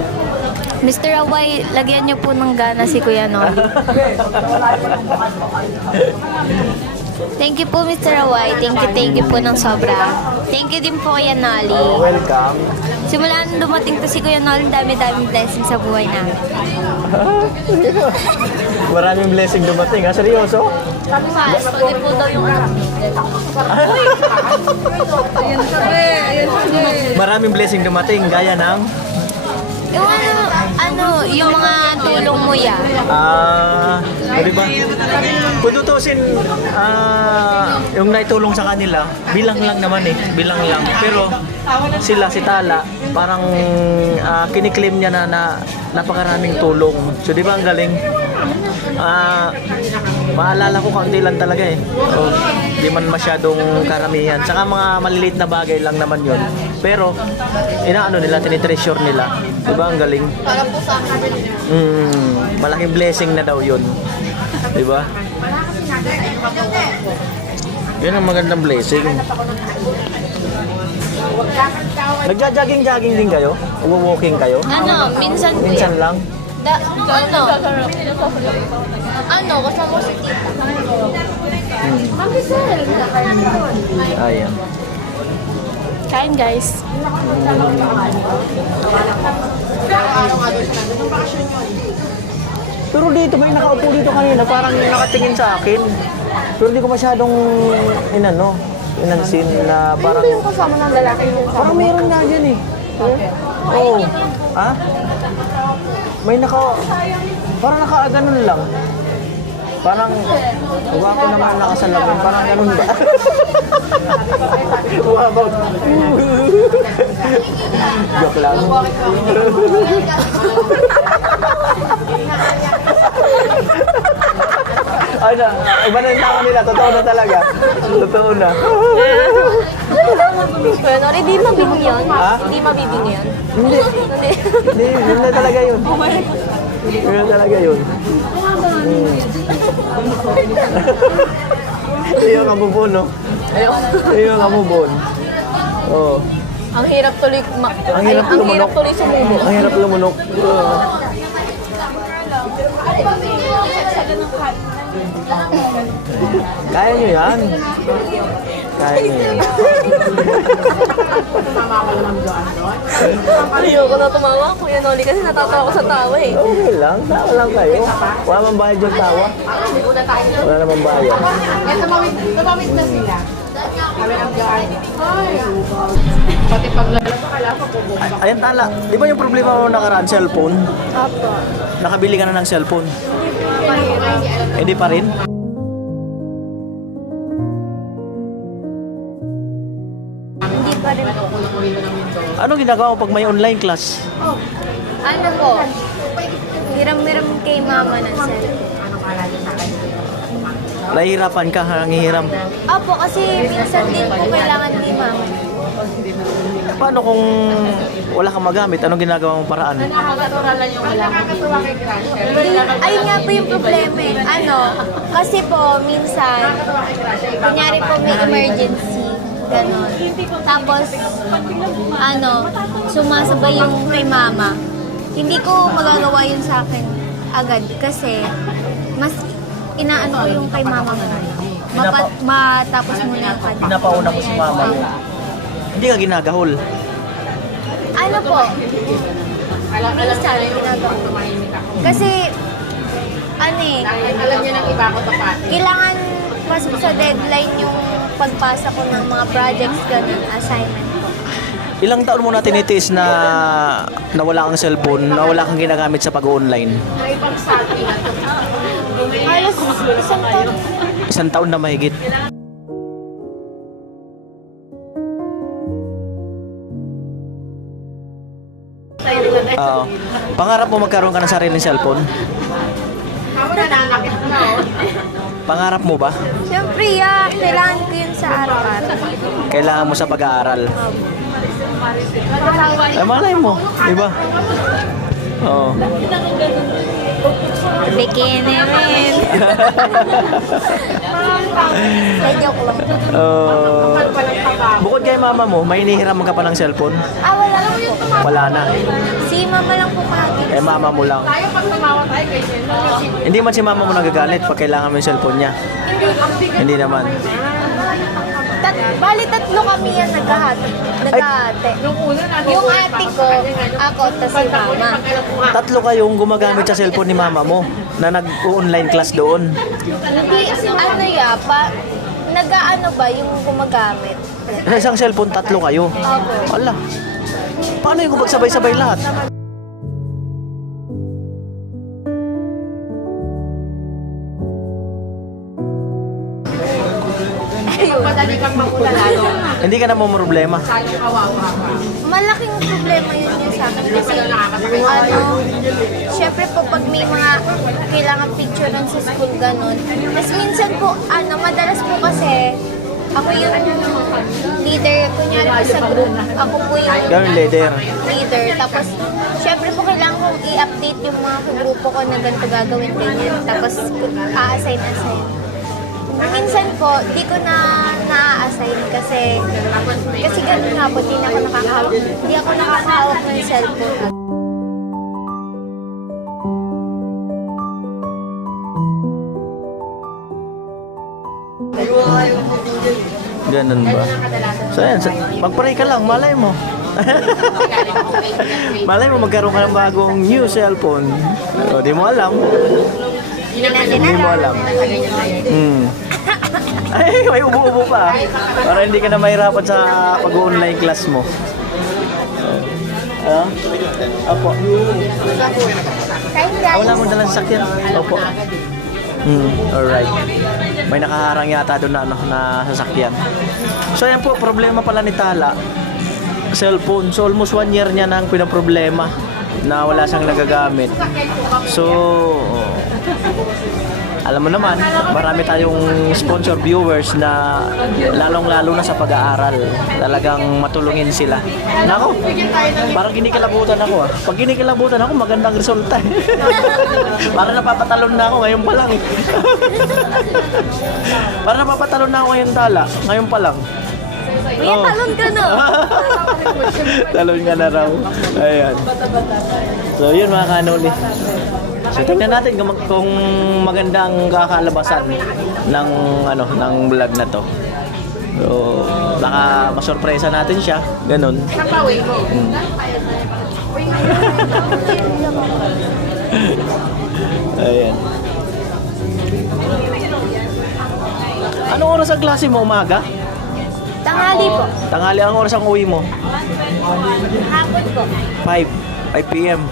Mr. Rawai, lagyan niyo po ng gana si Kuya Nolly. Thank you po, Mr. Rawai. Thank you po ng sobra. Thank you din po, Kuya Nolly. Oh, welcome. Simula nung dumating to si Kuya Nolly, dami-daming blessing sa buhay namin. Maraming blessing dumating ha. Seryoso? Sabi sa study po daw yung anak niya. Maraming blessing dumating. Gaya ng... Yung yung mga tulong mo yan. Di ba? Kung tutusin, yung naitulong sa kanila, bilang lang naman eh, bilang lang. Pero sila, si Tala, parang kiniklaim niya na napakaraming tulong. So di ba ang galing? Maalala ko kaunti lang talaga eh. So, di man masyadong karamihan. Saka mga maliliit na bagay lang naman yun. Pero, inaano nila, tinitreasure nila. Di ba ang galing? Para po sa akin. Malaking blessing na daw yun. Di ba? Yun ang magandang blessing. Nagja-jogging-jogging din kayo? Uwa-walking kayo? Minsan po Minsan yan. lang? Kasama ko si tita. Ayan. Kain guys. Pero dito, may nakaupo dito kanina, parang nakatingin sa akin. Pero di ko masyadong inansin na parang... Yung kasama ng lalaki yung Parang meron nga dyan eh. Oo. Oh. Ha? May parang nakaganon lang. Parang, huwag ako naman nakasalamin. Parang ganun ba? Wow. Joke lang. Ay na, iba na yung tama nila. Totoo na talaga. Totoo na. Kuya Nolly, di mabibing yun? Ha? Di mabibing yun? Hindi. Hindi, yun na talaga yun. Yun na talaga yun. Iyo ka bubon, no? Iyo ka bubon. Oo. Ang hirap tuloy, Ang hirap lumunok. sumubo. Ang hirap lumunok. Kaya nyo yan. Kaya nyo yan. Ayoko na tumawa, Kuya Nolly, kasi natatawa ko sa tawa eh. Okay lang. Tawa lang kayo. Wala namang bayad yung tawa. Wala namang bayad. Tumawid na sila. Ayan Tala, di ba yung problema mo nakaraan, cellphone? Apo. Nakabili ka na ng cellphone? Hindi pa rin? Hindi pa rin. Anong ginagawa mo pag may online class? Ano po? Hiram-hiram kay mama ng cellphone. Nahihirapan ka, nangihiram. Opo, kasi minsan din po kailangan ni mama. Paano kung wala kang magamit? Anong ginagawa mong paraan? Ayun nga po yung problema eh. Kasi po, minsan, kunyari po may emergency, ganon. Tapos, sumasabay yung kay mama. Hindi ko magagawa yun sa akin agad kasi mas inaano ko yung kay mama mo. Matapos muna yung kanya. Pinapauna ko si mama mo. Hindi ka ginagahol. Ano po? Minsan, ginagawa ko. Kasi, Alam niyo ng iba ko tapati. kailangan pasok sa deadline yung pagpasa ko ng mga projects, ganun, assignment ko. Ilang taon mo na tinitiis na wala kang cellphone, na wala kang ginagamit sa pag-online? May pagsabi na to. Halos isang taon. Isang taon na mahigit. Oo. Pangarap mo magkaroon ka ng sariling cellphone? Nananakit na oh. Pangarap mo ba? Siyempre, kailangan ko yun sa araw-araw. Kailangan mo sa pag-aaral. Ay, malay mo. Diba? Oo. Bikini rin. Ay, joke lang. Bukod kay mama mo, may hinihiram ka pa ng cellphone? Wala lang po. Wala na. Si mama lang po kahapon. Eh, mama mo lang. Tayo pag tumawa tayo ganyan. Hindi man si mama mo nagagalit pag kailangan mo yung cellphone niya. Hindi naman. Bali, tatlo kami yan naghahati. Nung una na Yung ate ko, ako, tas si mama. Tatlo kayong gumagamit sa cellphone ni mama mo na nag-online class doon. Hindi, nag-ano ba yung gumagamit? Sa isang cellphone, tatlo kayo. Opo. Wala. Paano yung magsabay-sabay lahat? Madali kang magulan lalo. Hindi ka na mo problema. Sayang kawawa ka. Malaking problema yun yung sa akin kasi syempre po pag may mga kailangan picturean sa school ganun. Tapos minsan po, madalas po kasi ako yung leader, kunyari po sa group, ako po yung Gawin leader. leader. Tapos syempre po kailangan kong i-update yung mga grupo ko na ganito gagawin ganyan. Tapos a-assign. Minsan po, di ko na-assign kasi ganun nga po, di ako nakakahawak ng cellphone. Ganun ba? So yan, mag-pray ka lang, malay mo. Malay mo magkaroon ka ng bagong new cellphone. O, di mo alam. Hindi mo alam. Ay, may ubo-ubo pa. Para hindi ka na mahirapan sa pag-online class mo. Opo. Wala mo dalang sakyan. Opo. Alright. May nakaharang yata doon na sasakyan. So yan po, problema pala ni Tala. Cellphone. So almost 1 year niya na ang pinaproblema na wala siyang nagagamit. So alam mo naman, marami tayong sponsor viewers na lalong-lalo na sa pag-aaral. Talagang matulungin sila. Nako, parang kinikilabutan ako ah. Pag kinikilabutan ako, magandang resulta eh. Parang napapatalon na ako ngayon pa lang. Parang napapatalon na ako ngayon, Tala. Ngayon pa lang. Kuya, talon ka na! Talon ka na raw. Ayan. So yun mga kanoli. So tingnan natin kung maganda ang kakalabasan ng ng vlog na to. So baka masurpresa natin siya, ganun. Ayan. Anong oras ang klase mo, umaga? Tanghali po. Tanghali, ang oras ang uwi mo? Hapon po. 5 p.m.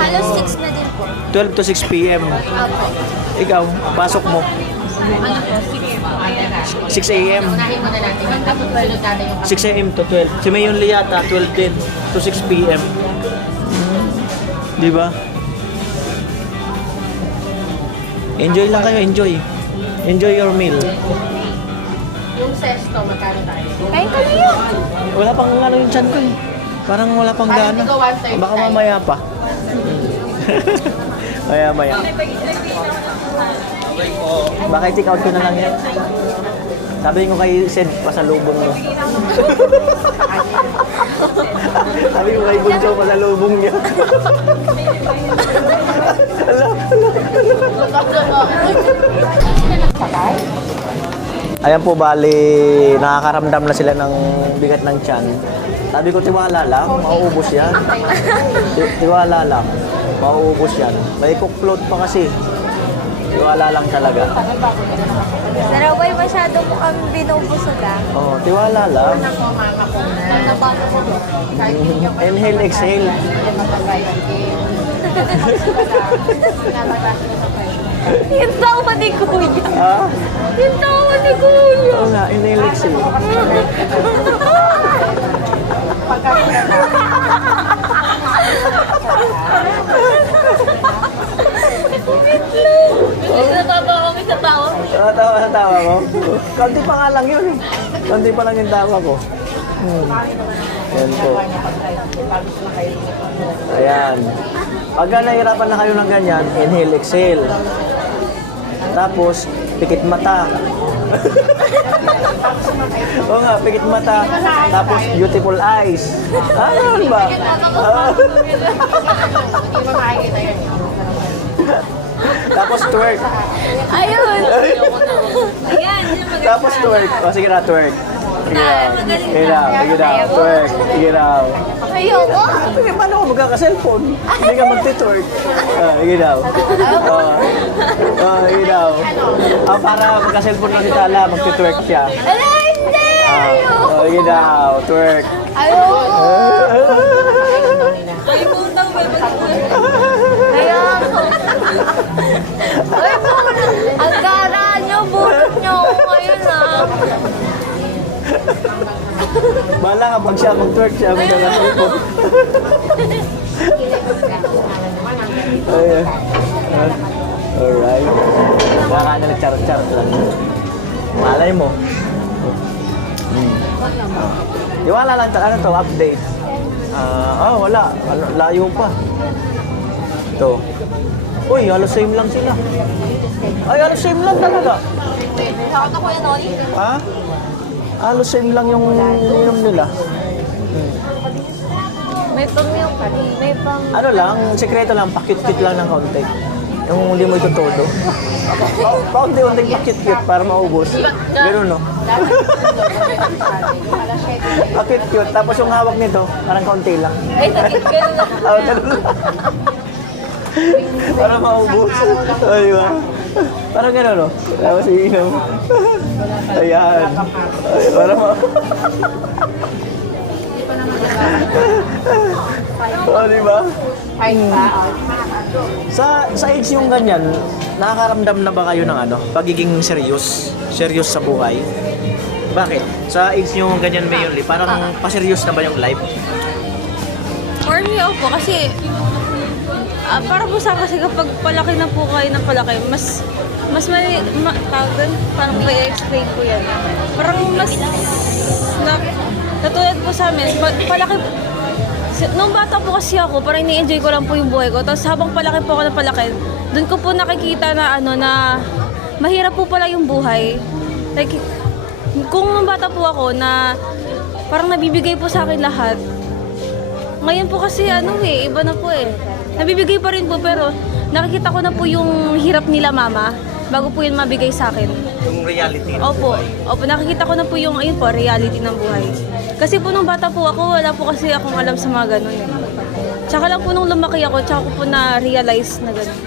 Halos 6 na din po. 12 to 6 p.m. Opo. Ikaw, pasok mo? 6 a.m. 6 a.m. to 12. Si Mayon Liata, 12 din to 6 p.m. Di ba? Enjoy lang kayo, enjoy. Enjoy your meal. Yung sesto, magkano tayo? Kain ka na yun. Wala pang ano yung chan ko eh. Parang wala pang gana. Ikaw, 1/3 Baka tayo. mamaya pa. Maya. Baka i-take out ko na lang yan. Sabi ko kay Sid, pasalubong mo. Sabi ko kay Bunso, pasalubong niya. Ayan po, bali, nakakaramdam na sila ng bigat ng tiyan. Sabi ko, tiwala lang, mauubos yan. Tiwala lang, mauubos yan. May cook-float pa kasi. Tiwala lang talaga. Naraway masyado mo kami binubusog ah. Oh, tiwala lang. Inhale, exhale. Yung tawa ni Kuya. Ha? Yung tawa ni Kuya. Oo nga, inhale, exhale. Natawa kami sa tao. Tawa ko. Konti pa nga lang yun. Konti pa lang yung tawa ko. Ayan po. Ayan. Pagka nahihirapan na kayo ng ganyan, inhale, exhale. Tapos, pikit mata. Oo nga, pikit mata. Tapos, beautiful eyes. Ano ba? Tapos, twerk. Ayun. Ayan. Tapos, twerk. O, sige na, twerk. Sige na, twerk. Sige na. Ayoko. Sige, paano ka magkaka-cellphone? Hindi ka magti-twerk. Sige daw. Sige daw. Para magka-cellphone na si Tala, magti-twerk siya. Ala, hindi. Ayoko. Sige daw, twerk. Ayoko. Ayoko. Ay, ang gara niyo. Bulot niyo ako ngayon ah. Bahala nga, pag siya mag-twerk siya, magkaka-cellphone. Ayan. Alright. Baka nag-charot-charot lang. Malay mo. Iwala lang, ano to, update. Wala. Layo pa. Ito. Uy, halos same lang sila. Ay, halos same lang talaga. Ako na Kuya Noli. Ha? Halos same lang yung ininom nila. May pang-milk. May pang... Ano lang, sekreto lang, pakit-kit lang ng kaunti. Yung hindi mo itutudo. Paunti-unting pakit-kit para maubos. Gano'n, no? Pakit-kit, tapos yung hawak nito, parang kaunti lang. Ay, sakit ka na. Ganun lang. Para maubos. Ay, ba? Parang gano'n, no? Tapos iinom. Ayan. Ay, para di ba? Sa age yung ganyan, nakakaramdam na ba kayo ng pagiging serious sa buhay? Bakit? Sa age yung ganyan, Mayonli, parang pa-serious na ba yung life? For me, opo, kasi para po sa kasi kapag palaki na po kayo ng palaki, mas tawag doon, parang may explain ko yan. Parang mas katulad po sa amin, palaki, nung bata po kasi ako, parang ini-enjoy ko lang po yung buhay ko. Tapos habang palaki po ako ng palaki, doon ko po nakikita na na mahirap po pala yung buhay. Like, kung nung bata po ako na parang nabibigay po sa akin lahat, ngayon po kasi iba na po eh. Nabibigay pa rin po pero nakikita ko na po yung hirap nila mama bago po yun mabigay sa akin. Yung reality. Opo, nakikita ko na po yung reality ng buhay. Kasi po nung bata po ako, wala po kasi akong alam sa mga ganun eh. Tsaka lang po nung lumaki ako, tsaka ko po na-realize na ganun.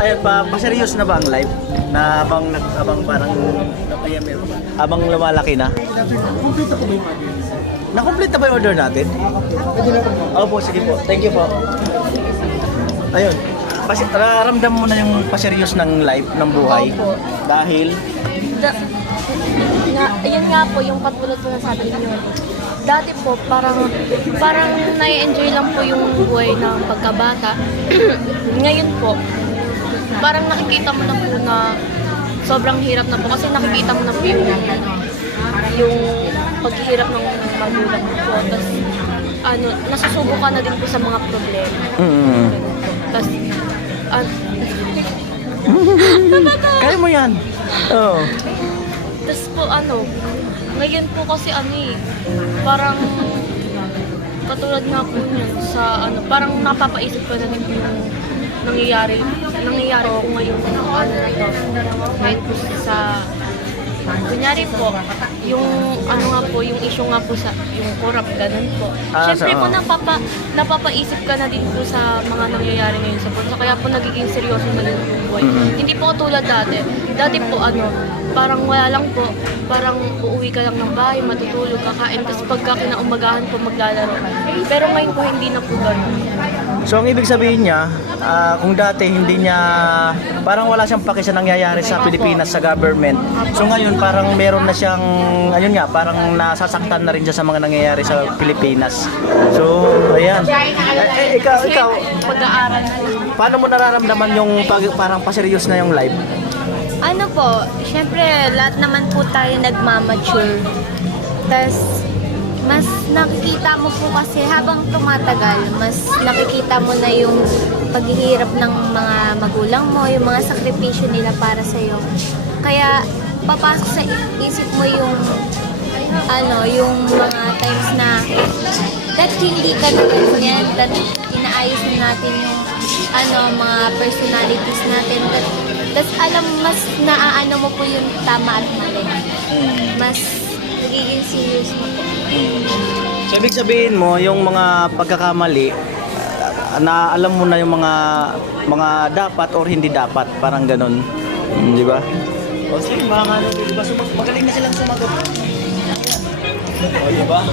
Ay, pa-serious na ba ang life? Na habang lumalaki na? Na-complete na ba yung order natin? Opo, sige po. Thank you po. Ayun. Nararamdam mo na yung pa-serious ng life, ng buhay? Opo. Dahil? Yun nga po, yung katulad po na sabi niyo. Dati po, parang nai-enjoy lang po yung buhay ng pagkabata. Ngayon po, parang nakikita mo na po na sobrang hirap na po kasi nakikita mo na po yung paghihirap ng magulang mo po. Tapos nasusubo ka na din po sa mga problema. Tapos Kaya mo yan. Oo. Tapos po ngayon po kasi parang katulad nga po niyan sa parang napapaisip ko na din po yung nangyayari po ngayon ngayon po sa kunyari po yung yung issue nga po sa yung corrupt ganun po. Siyempre po napapaisip ka na din po sa mga nangyayari ngayon sa bansa kaya po nagiging seryoso na din po yung buhay. Hindi po tulad dati. Dati po parang wala lang po, parang uuwi ka lang ng bahay, matutulog, kakain, tapos pagka kinaumagahan po maglalaro. Pero ngayon po hindi na po gano'n. So ang ibig sabihin niya, kung dati hindi niya, parang wala siyang paki sa nangyayari sa Pilipinas sa government. So ngayon parang meron na siyang, ayun nga, parang nasasaktan na rin siya sa mga nangyayari sa Pilipinas. So, ayan. Ikaw, Pag-aaral na paano mo nararamdaman yung parang paseryos na yung live? Ano po, syempre lahat naman po tayo nagmamature. Tapos mas nakikita mo po kasi habang tumatagal, mas nakikita mo na yung paghihirap ng mga magulang mo, yung mga sakripisyo nila para sa'yo. Kaya papasok sa isip mo yung yung mga times na that hindi ka na ganyan, that inaayos na natin yung mga personalities natin. Tapos mas naaano mo po yung tama at mali. Mas nagiging serious mo po. So, ibig sabihin mo, yung mga pagkakamali, na alam mo na yung mga dapat or hindi dapat, parang ganun. Di ba? O sige, mga di ba? Magaling na silang sumagot. O, di ba?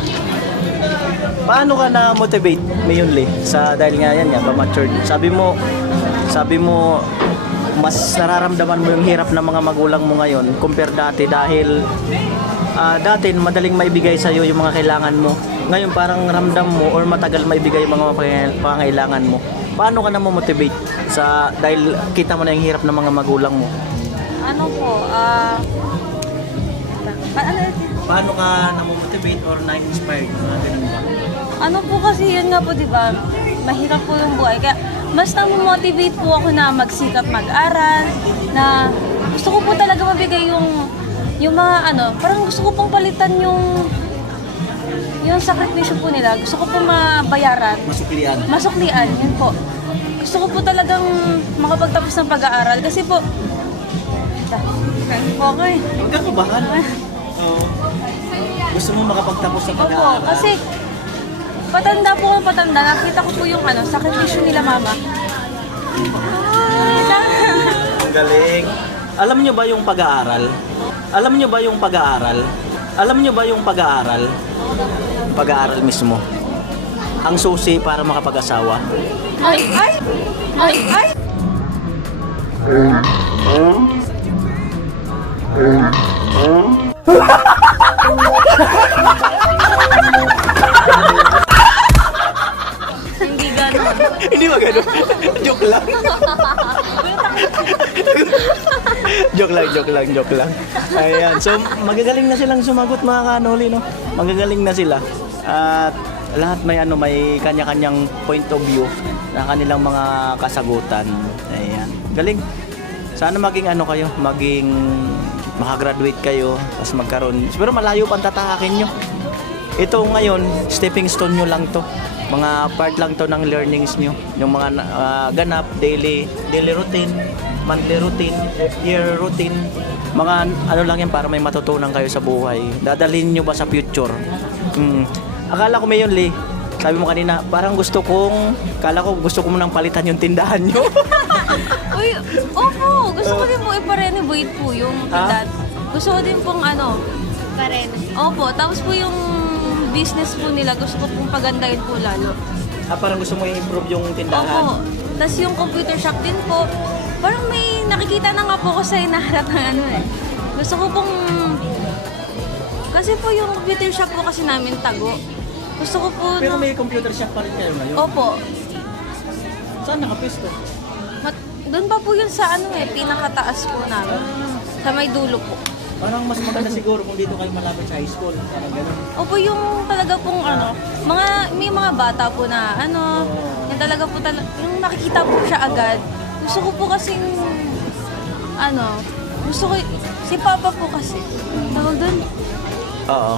Paano ka na-motivate ngayon, Lee? Dahil nga yan, pa-matured. Sabi mo, mas nararamdaman mo yung hirap ng mga magulang mo ngayon compare dati dahil dati madaling maibigay sa iyo yung mga kailangan mo. Ngayon parang ramdam mo or matagal maibigay yung mga pangangailangan mo. Paano ka na motivate dahil kita mo na yung hirap ng mga magulang mo? Paano ka na motivate or na-inspired? Po kasi yun nga po, di ba? Mahirap po yung buhay. Kaya mas nang-motivate po ako na magsikap mag-aral, na gusto ko po talaga mabigay yung mga parang gusto ko pong palitan yung sakripisyo po nila. Gusto ko po mabayaran. Masuklian, yun po. Gusto ko po talagang makapagtapos ng pag-aaral kasi po okay. Huwag ka kabahan. Gusto mo makapagtapos sa pag-aaral? Opo, kasi patanda, nakita ko po yung sakripisyo nila mama. Ang galing. Alam niyo ba yung pag-aaral? Pag-aaral mismo. Ang susi para makapag-asawa. Ay! Hindi gano'n. Hindi ba ganun? Joke lang. Joke lang. Ayan. So, magagaling na silang sumagot mga kanoli, no? Magagaling na sila. At lahat may kanya-kanyang point of view na kanilang mga kasagutan. Ayan. Galing. Sana maging makagraduate kayo, tapos magkaroon. Pero malayo pang tatahakin nyo. Ito ngayon, stepping stone nyo lang to. Mga part lang to ng learnings nyo. Yung mga ganap, daily routine, monthly routine, year routine. Mga lang yan para may matutunan kayo sa buhay. Dadalhin nyo ba sa future? Akala ko mayon, Lee. Sabi mo kanina, parang gusto ko munang palitan yung tindahan nyo. Uy, opo. Gusto ko din po i-renovate po yung tindahan. Gusto ko din pong Opo, tapos po yung business po nila, gusto ko pong pagandahin po lalo. Parang gusto mo i-improve yung tindahan? Opo. Tapos yung computer shop din po, parang may nakikita na nga po ko sa inaharap ng Gusto ko pong... Kasi po yung computer shop po kasi namin tago. Gusto ko po... Pero may computer shop pa rin kayo ngayon? Opo. Saan nakapisto? Doon pa po yun sa pinakataas po namin. Sa may dulo po. Parang mas maganda siguro kung dito kayo malapit sa high school. Parang ganun. Opo, yung talaga pong may mga bata po na yung talaga po yung nakikita po siya agad. Gusto ko po kasing, gusto ko, si Papa po kasi, tawag doon, Oo.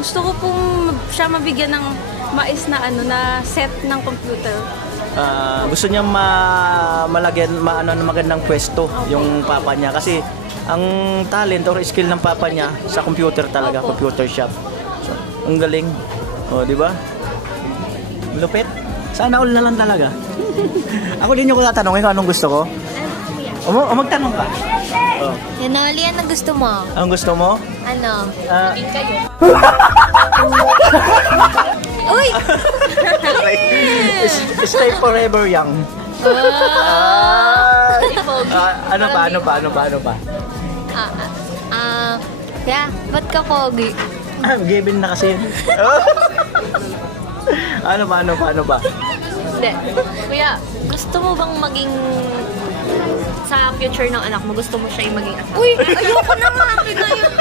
gusto ko pong siya mabigyan ng mais na na set ng computer. Gusto niya malagyan na magandang pwesto yung papa niya kasi ang talent or skill ng papa niya sa computer talaga, Opo. computer shop. So, ang galing. Oh, di ba? Lupit. Sana all na lang talaga. Ako din yung tatanungin kung anong gusto ko. Magtanong ka. Oh. Yanoli, ano gusto mo? Anong gusto mo? Ano? Uy! Stay forever young. Ano pa? Yeah, ba't ka pogi? Given na kasi yun. Ano ba? Hindi. Kuya, gusto mo bang maging sa future ng anak mo, gusto mo siya yung maging asawa? Uy! Ayoko na nga! Ngayon!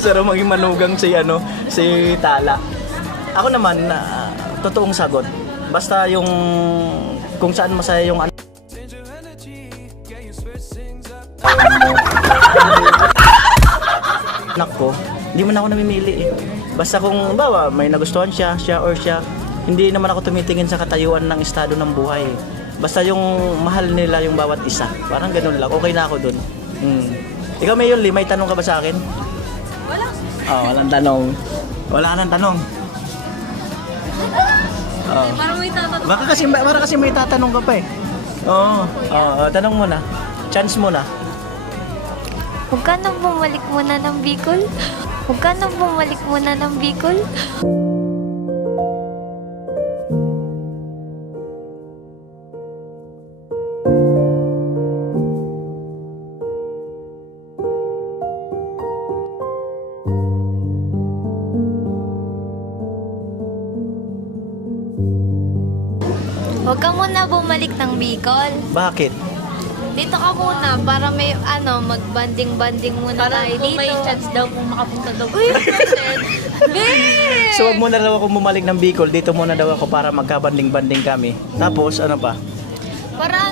Sarap maging manugang si Tala. Ako naman, totoong sagot. Basta yung kung saan masaya yung anak ko, hindi man ako namimili eh. Basta kung may nagustuhan siya or siya, hindi naman ako tumitingin sa katayuan ng estado ng buhay eh. Basta yung mahal nila yung bawat isa. Parang ganun lang. Okay na ako dun. Ikaw, Mayoli, may tanong ka ba sa akin? Wala. Walang tanong. Wala nang tanong. Parang may tatanong. Baka kasi may tatanong ka pa eh. Tanong mo na. Chance mo na. Huwag ka nang bumalik muna ng Bicol. Huwag ka nang bumalik muna ng Bicol. Huwag ka muna bumalik ng Bicol. Bakit? Dito ka muna para may magbanding-banding muna tayo dito. May chance daw kung makapunta daw. Uy! So wag muna daw ako bumalik ng Bicol, dito muna daw ako para magkabanding-banding kami. Tapos ano pa? Para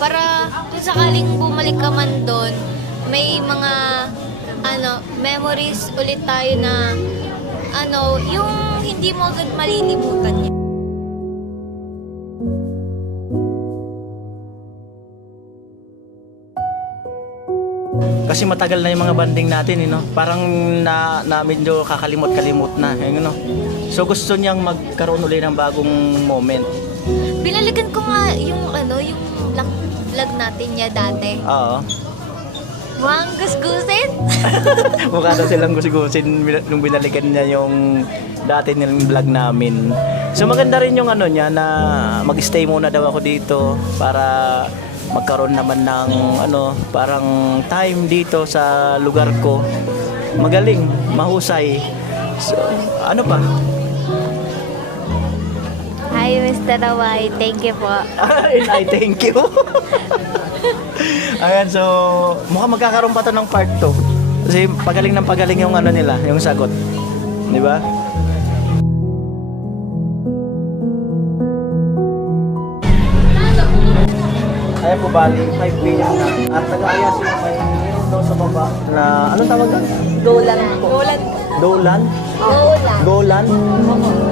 para kung sakaling bumalik ka man doon, may mga memories ulit tayo na yung hindi mo agad malilimutan niya. Kasi matagal na yung mga banding natin, Parang na medyo kakalimot-kalimot na, So gusto niyang magkaroon ulit ng bagong moment. Binalikan ko nga yung vlog natin niya dati. Oo. Mukhang gusgusin. Mukha daw silang gusin nung binalikan niya yung dati nilang vlog namin. So maganda rin yung niya na mag-stay muna daw ako dito para magkaroon naman ng parang time dito sa lugar ko. Magaling, mahusay. So, ano pa? Hi, Mr. Hawaii. Thank you po. I thank you. Ayan, so mukhang magkakaroon pa to ng part 2. Kasi pagaling ng pagaling yung nila, yung sagot. Di ba? Ayan po, bali, 5 days na. At nag-aaya sila mayroon daw sa baba na, anong tawag doon? Dolan po. Dolan? Golan?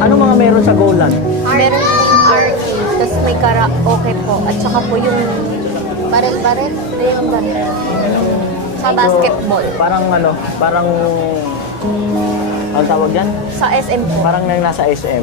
Anong mga meron sa Golan? Meron yung RT, tapos may karaoke po. At saka po yung barel-barel. Yung barel. Sa basketball. Parang ang tawag dyan? Sa SM po. Parang nang nasa SM.